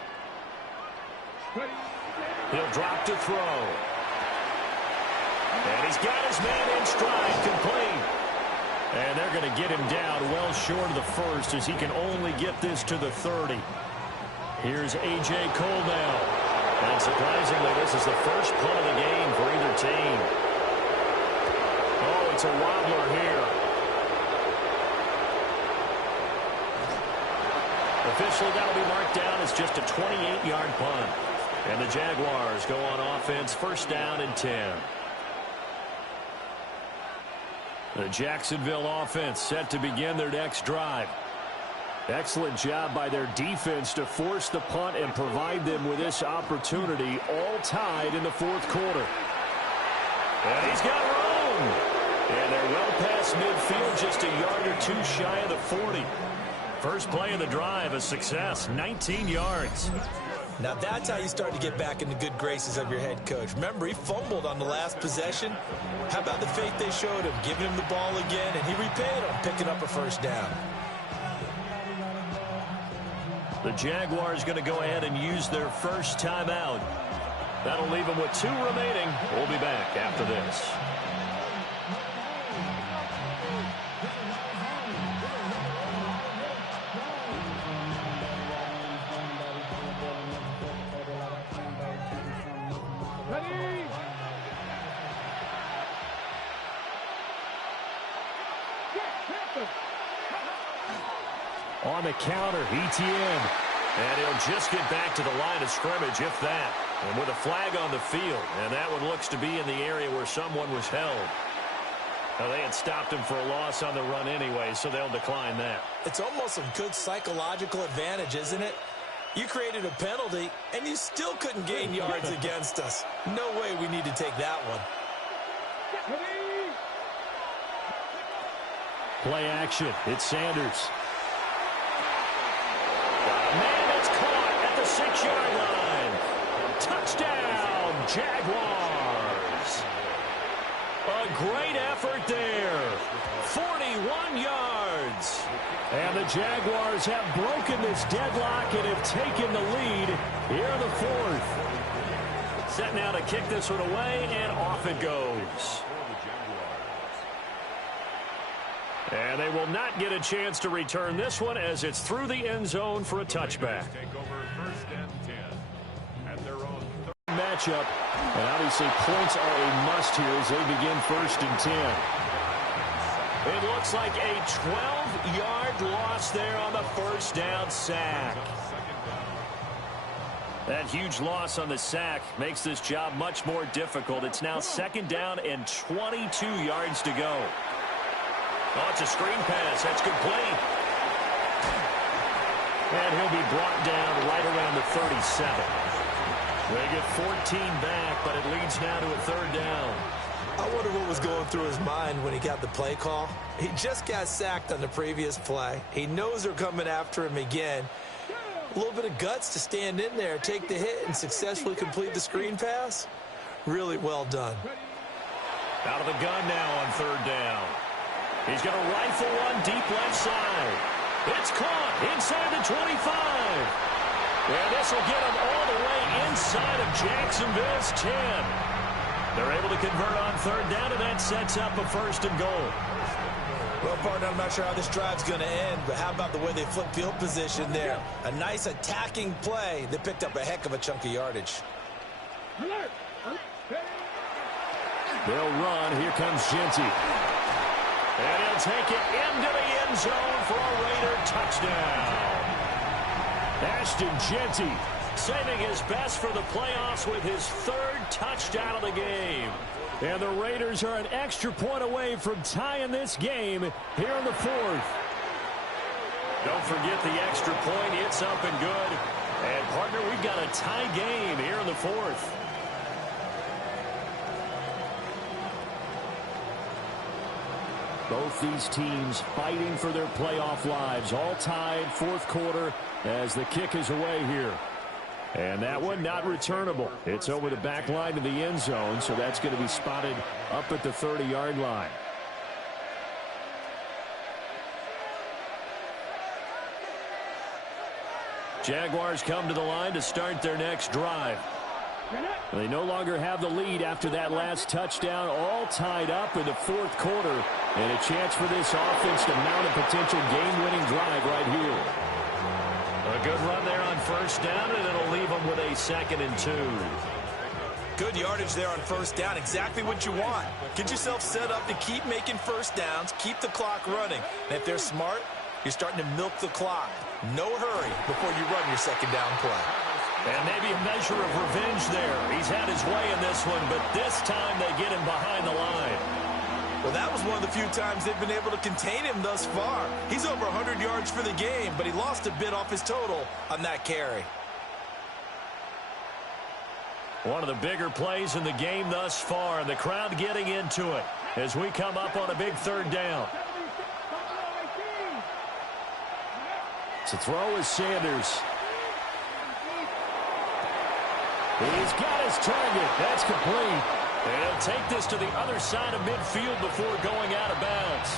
He'll drop to throw. And he's got his man in stride, complete. And they're going to get him down well short of the 1st as he can only get this to the 30. Here's A.J. Cole now. And surprisingly, this is the first punt of the game for either team. Oh, it's a wobbler here. Officially, that'll be marked down as just a 28-yard punt. And the Jaguars go on offense, 1st down and 10. The Jacksonville offense set to begin their next drive. Excellent job by their defense to force the punt and provide them with this opportunity, all tied in the 4th quarter. And he's got room. And they're well past midfield, just a yard or 2 shy of the 40. First play of the drive, a success, 19 yards. Now that's how you start to get back in the good graces of your head coach. Remember, he fumbled on the last possession. How about the faith they showed him, giving him the ball again, and he repaid him, picking up a first down. The Jaguars going to go ahead and use their first timeout. That'll leave them with 2 remaining. We'll be back after this. Ready? On the counter, ETN. And he'll just get back to the line of scrimmage, if that. And with a flag on the field. And that one looks to be in the area where someone was held. Now, they had stopped him for a loss on the run anyway, so they'll decline that. It's almost a good psychological advantage, isn't it? You created a penalty, and you still couldn't gain yards against us. No way we need to take that one. Play action. It's Sanders. Man, it's caught at the 6-yard line. Touchdown, Jaguars. A great effort there. 41 yards. And the Jaguars have broken this deadlock and have taken the lead here in the 4th. Set now to kick this one away, and off it goes. And they will not get a chance to return this one as it's through the end zone for a touchback. Take over 1st and 10 at their own Matchup, and obviously points are a must here as they begin 1st and 10. It looks like a 12-yard loss there on the first down sack. That huge loss on the sack makes this job much more difficult. It's now 2nd down and 22 yards to go. Oh, it's a screen pass. That's complete. And he'll be brought down right around the 37. They get 14 back, but it leads now to a 3rd down. I wonder what was going through his mind when he got the play call. He just got sacked on the previous play. He knows they're coming after him again. A little bit of guts to stand in there, take the hit, and successfully complete the screen pass. Really well done. Out of the gun now on 3rd down. He's going to rifle one deep left side. It's caught inside the 25. And this will get him all the way inside of Jacksonville's 10. They're able to convert on 3rd down, and that sets up a 1st and goal. Well, partner, I'm not sure how this drive's going to end, but how about the way they flip field position there? A nice attacking play. They picked up a heck of a chunk of yardage. They'll run. Here comes Genty. And he'll take it into the end zone for a Raider touchdown. Ashton Genty saving his best for the playoffs with his 3rd touchdown of the game. And the Raiders are an extra point away from tying this game here in the 4th. Don't forget the extra point. It's up and good. And, partner, we've got a tie game here in the 4th. Both these teams fighting for their playoff lives. All tied, 4th quarter as the kick is away here. And that one not returnable. It's over the back line of the end zone, so that's going to be spotted up at the 30-yard line. Jaguars come to the line to start their next drive. They no longer have the lead after that last touchdown, all tied up in the 4th quarter. And a chance for this offense to mount a potential game-winning drive right here. A good run there on 1st down, and it'll leave them with a 2nd and 2. Good yardage there on 1st down. Exactly what you want. Get yourself set up to keep making 1st downs, keep the clock running. And if they're smart, you're starting to milk the clock. No hurry before you run your 2nd down play. And maybe a measure of revenge there. He's had his way in this one, but this time they get him behind the line. Well, that was one of the few times they've been able to contain him thus far. He's over 100 yards for the game, but he lost a bit off his total on that carry. One of the bigger plays in the game thus far, and the crowd getting into it as we come up on a big 3rd down. To throw is Sanders. He's got his target. That's complete. And he'll take this to the other side of midfield before going out of bounds.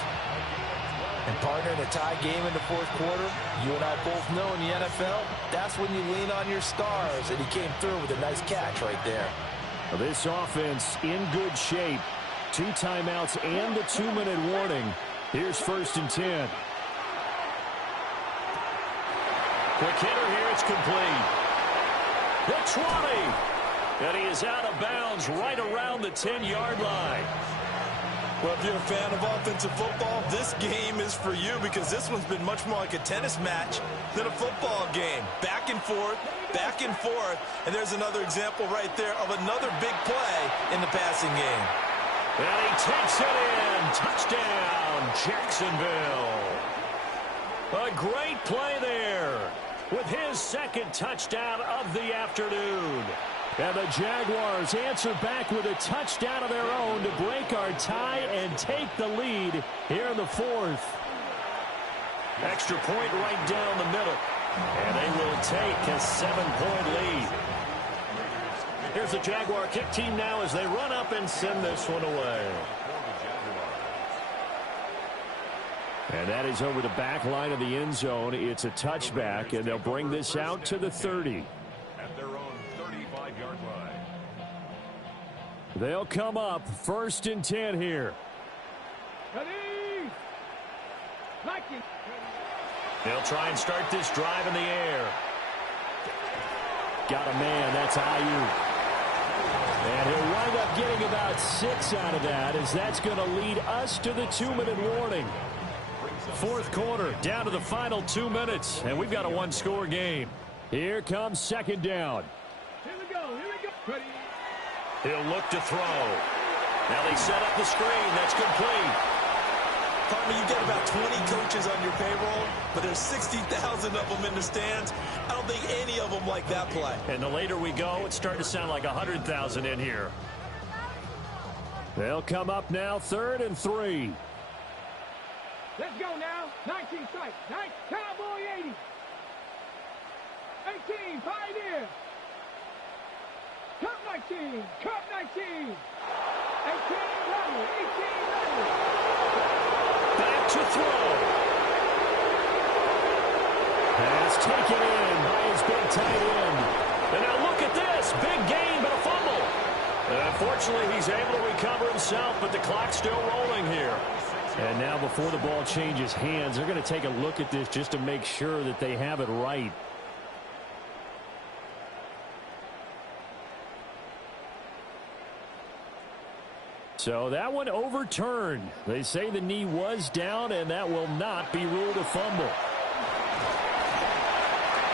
And partner, in a tie game in the fourth quarter, you and I both know in the NFL, that's when you lean on your stars. And he came through with a nice catch right there. Well, this offense in good shape. 2 timeouts and the 2-minute warning. Here's 1st and 10. Quick hitter here. It's complete. The 20. And he is out of bounds right around the 10-yard line. Well, if you're a fan of offensive football, this game is for you because this one's been much more like a tennis match than a football game. Back and forth, and there's another example right there of another big play in the passing game. And he takes it in. Touchdown, Jacksonville. A great play there with his 2nd touchdown of the afternoon. And the Jaguars answer back with a touchdown of their own to break our tie and take the lead here in the 4th. Extra point right down the middle. And they will take a 7-point lead. Here's the Jaguar kick team now as they run up and send this one away. And that is over the back line of the end zone. It's a touchback, and they'll bring this out to the 30. At their own 35-yard line. They'll come up 1st and 10 here. Ready? Lucky. They'll try and start this drive in the air. Got a man. That's Ayuk. And he'll wind up getting about 6 out of that, as that's going to lead us to the 2-minute warning. 4th quarter, down to the final 2 minutes, and we've got a 1-score game. Here comes 2nd down. Here we go. Ready? He'll look to throw. Now they set up the screen. That's complete. Partner, you get about 20 coaches on your payroll, but there's 60,000 of them in the stands. I don't think any of them like that play. And the later we go, it's starting to sound like 100,000 in here. They'll come up now 3rd and 3. Let's go now. 19 strike. Cowboy 80. 18, Pioneer. Cup 19. 18, level. Back to throw. Pass taken in by his big tight end. And now look at this. Big gain, but a fumble. And unfortunately, he's able to recover himself, but the clock's still rolling here. And now before the ball changes hands, they're going to take a look at this just to make sure that they have it right. So that one overturned. They say the knee was down, and that will not be ruled a fumble.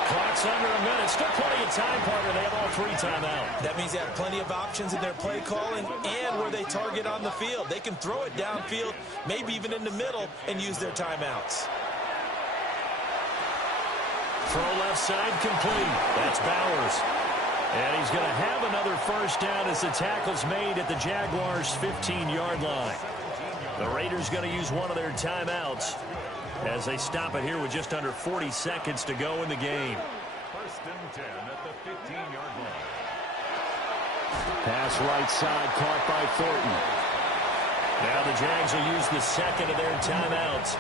Clock's under a minute. Still plenty of time, partner. They have all 3 timeouts. That means they have plenty of options in their play calling and where they target on the field. They can throw it downfield, maybe even in the middle, and use their timeouts. Throw left side complete. That's Bowers. And he's going to have another 1st down as the tackle's made at the Jaguars' 15-yard line. The Raiders going to use one of their timeouts as they stop it here with just under 40 seconds to go in the game. 1st and 10 at the 15-yard line. Pass right side caught by Thornton. Now the Jags will use the 2nd of their timeouts.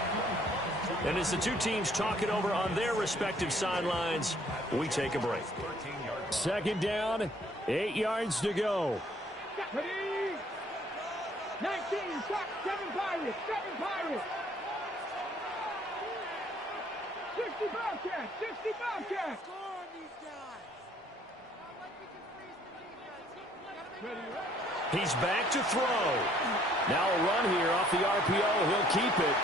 And as the 2 teams talk it over on their respective sidelines, we take a break. 2nd down, 8 yards to go. Ready? 19, 7 Pirates. 60 Bobcats. He's back to throw. Now a run here off the RPO. He'll keep it.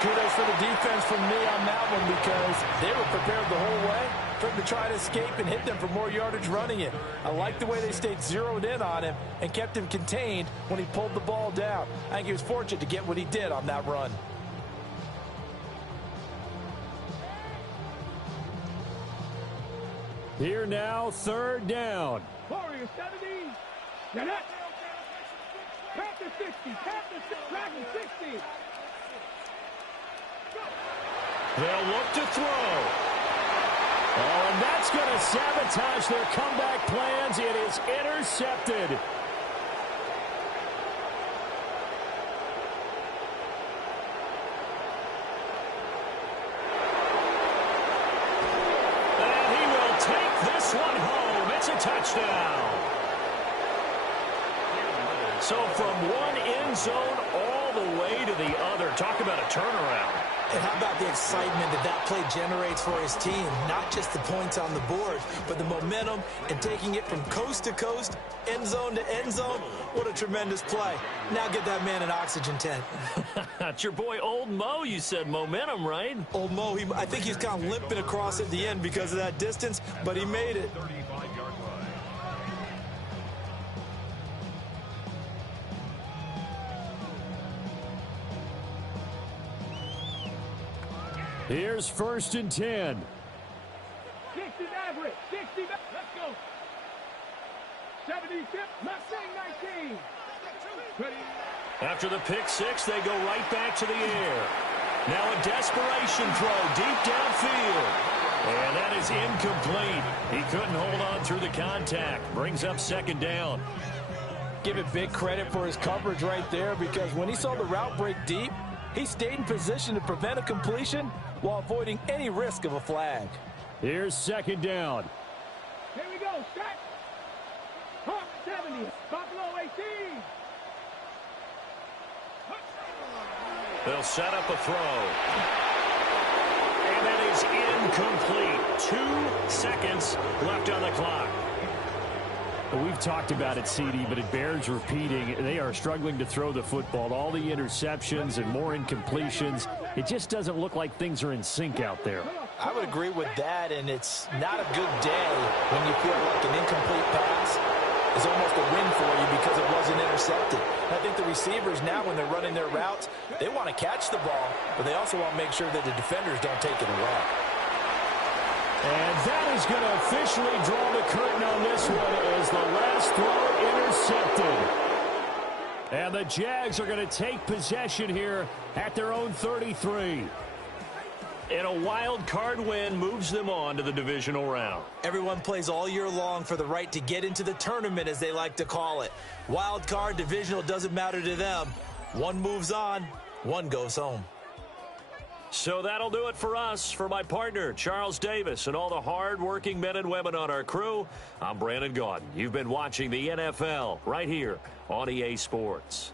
Kudos for the defense from me on that one because they were prepared the whole way for him to try to escape and hit them for more yardage running it. I like the way they stayed zeroed in on him and kept him contained when he pulled the ball down. I think he was fortunate to get what he did on that run. Here now, 3rd down. Warriors 70. Nanette. Panther 60. Dragon 60. They'll look to throw. Oh, and that's going to sabotage their comeback plans. It is intercepted. And he will take this one home. It's a touchdown. So from one end zone all the way to the other. Talk about a turnaround. And how about the excitement that play generates for his team? Not just the points on the board, but the momentum and taking it from coast to coast, end zone to end zone. What a tremendous play. Now get that man an oxygen tent. It's your boy Old Mo. You said momentum, right? Old Mo, I think he's kind of limping across at the end because of that distance, but he made it. 35-yard line. Here's 1st and 10. 60 average. 60. Let's go. 70 tip. Mustang 19. Ready. After the pick six, they go right back to the air. Now a desperation throw deep downfield. And that is incomplete. He couldn't hold on through the contact. Brings up 2nd down. Give it big credit for his coverage right there, because when he saw the route break deep, he stayed in position to prevent a completion while avoiding any risk of a flag. Here's 2nd down. Here we go. Set. Hawk 70. Buffalo 18. They'll set up a throw. And that is incomplete. 2 seconds left on the clock. We've talked about it, CD, but it bears repeating. They are struggling to throw the football. All the interceptions and more incompletions. It just doesn't look like things are in sync out there. I would agree with that, and it's not a good day when you feel like an incomplete pass is almost a win for you because it wasn't intercepted. I think the receivers now, when they're running their routes, they want to catch the ball, but they also want to make sure that the defenders don't take it away. And that is going to officially draw the curtain on this one as the last throw intercepted. And the Jags are going to take possession here at their own 33. And a wild card win moves them on to the divisional round. Everyone plays all year long for the right to get into the tournament, as they like to call it. Wild card, divisional, doesn't matter to them. One moves on, one goes home. So that'll do it for us. For my partner, Charles Davis, and all the hard-working men and women on our crew, I'm Brandon Gaudin. You've been watching the NFL right here on EA Sports.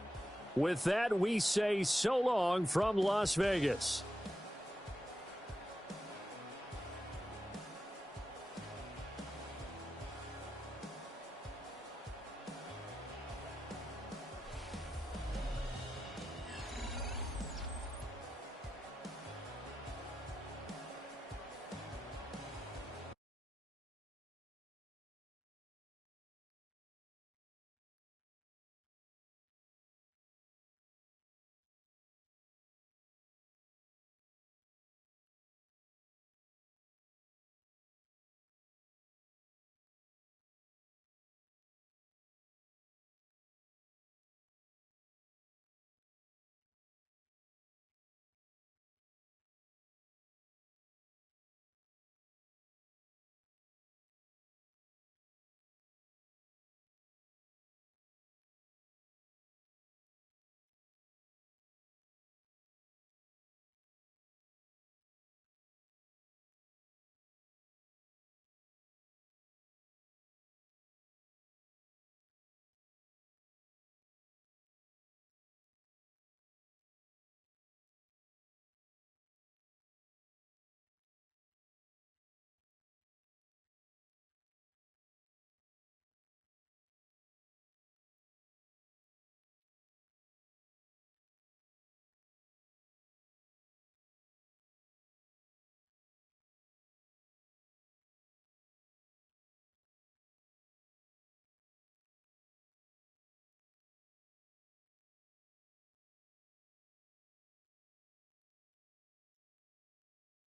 With that, we say so long from Las Vegas.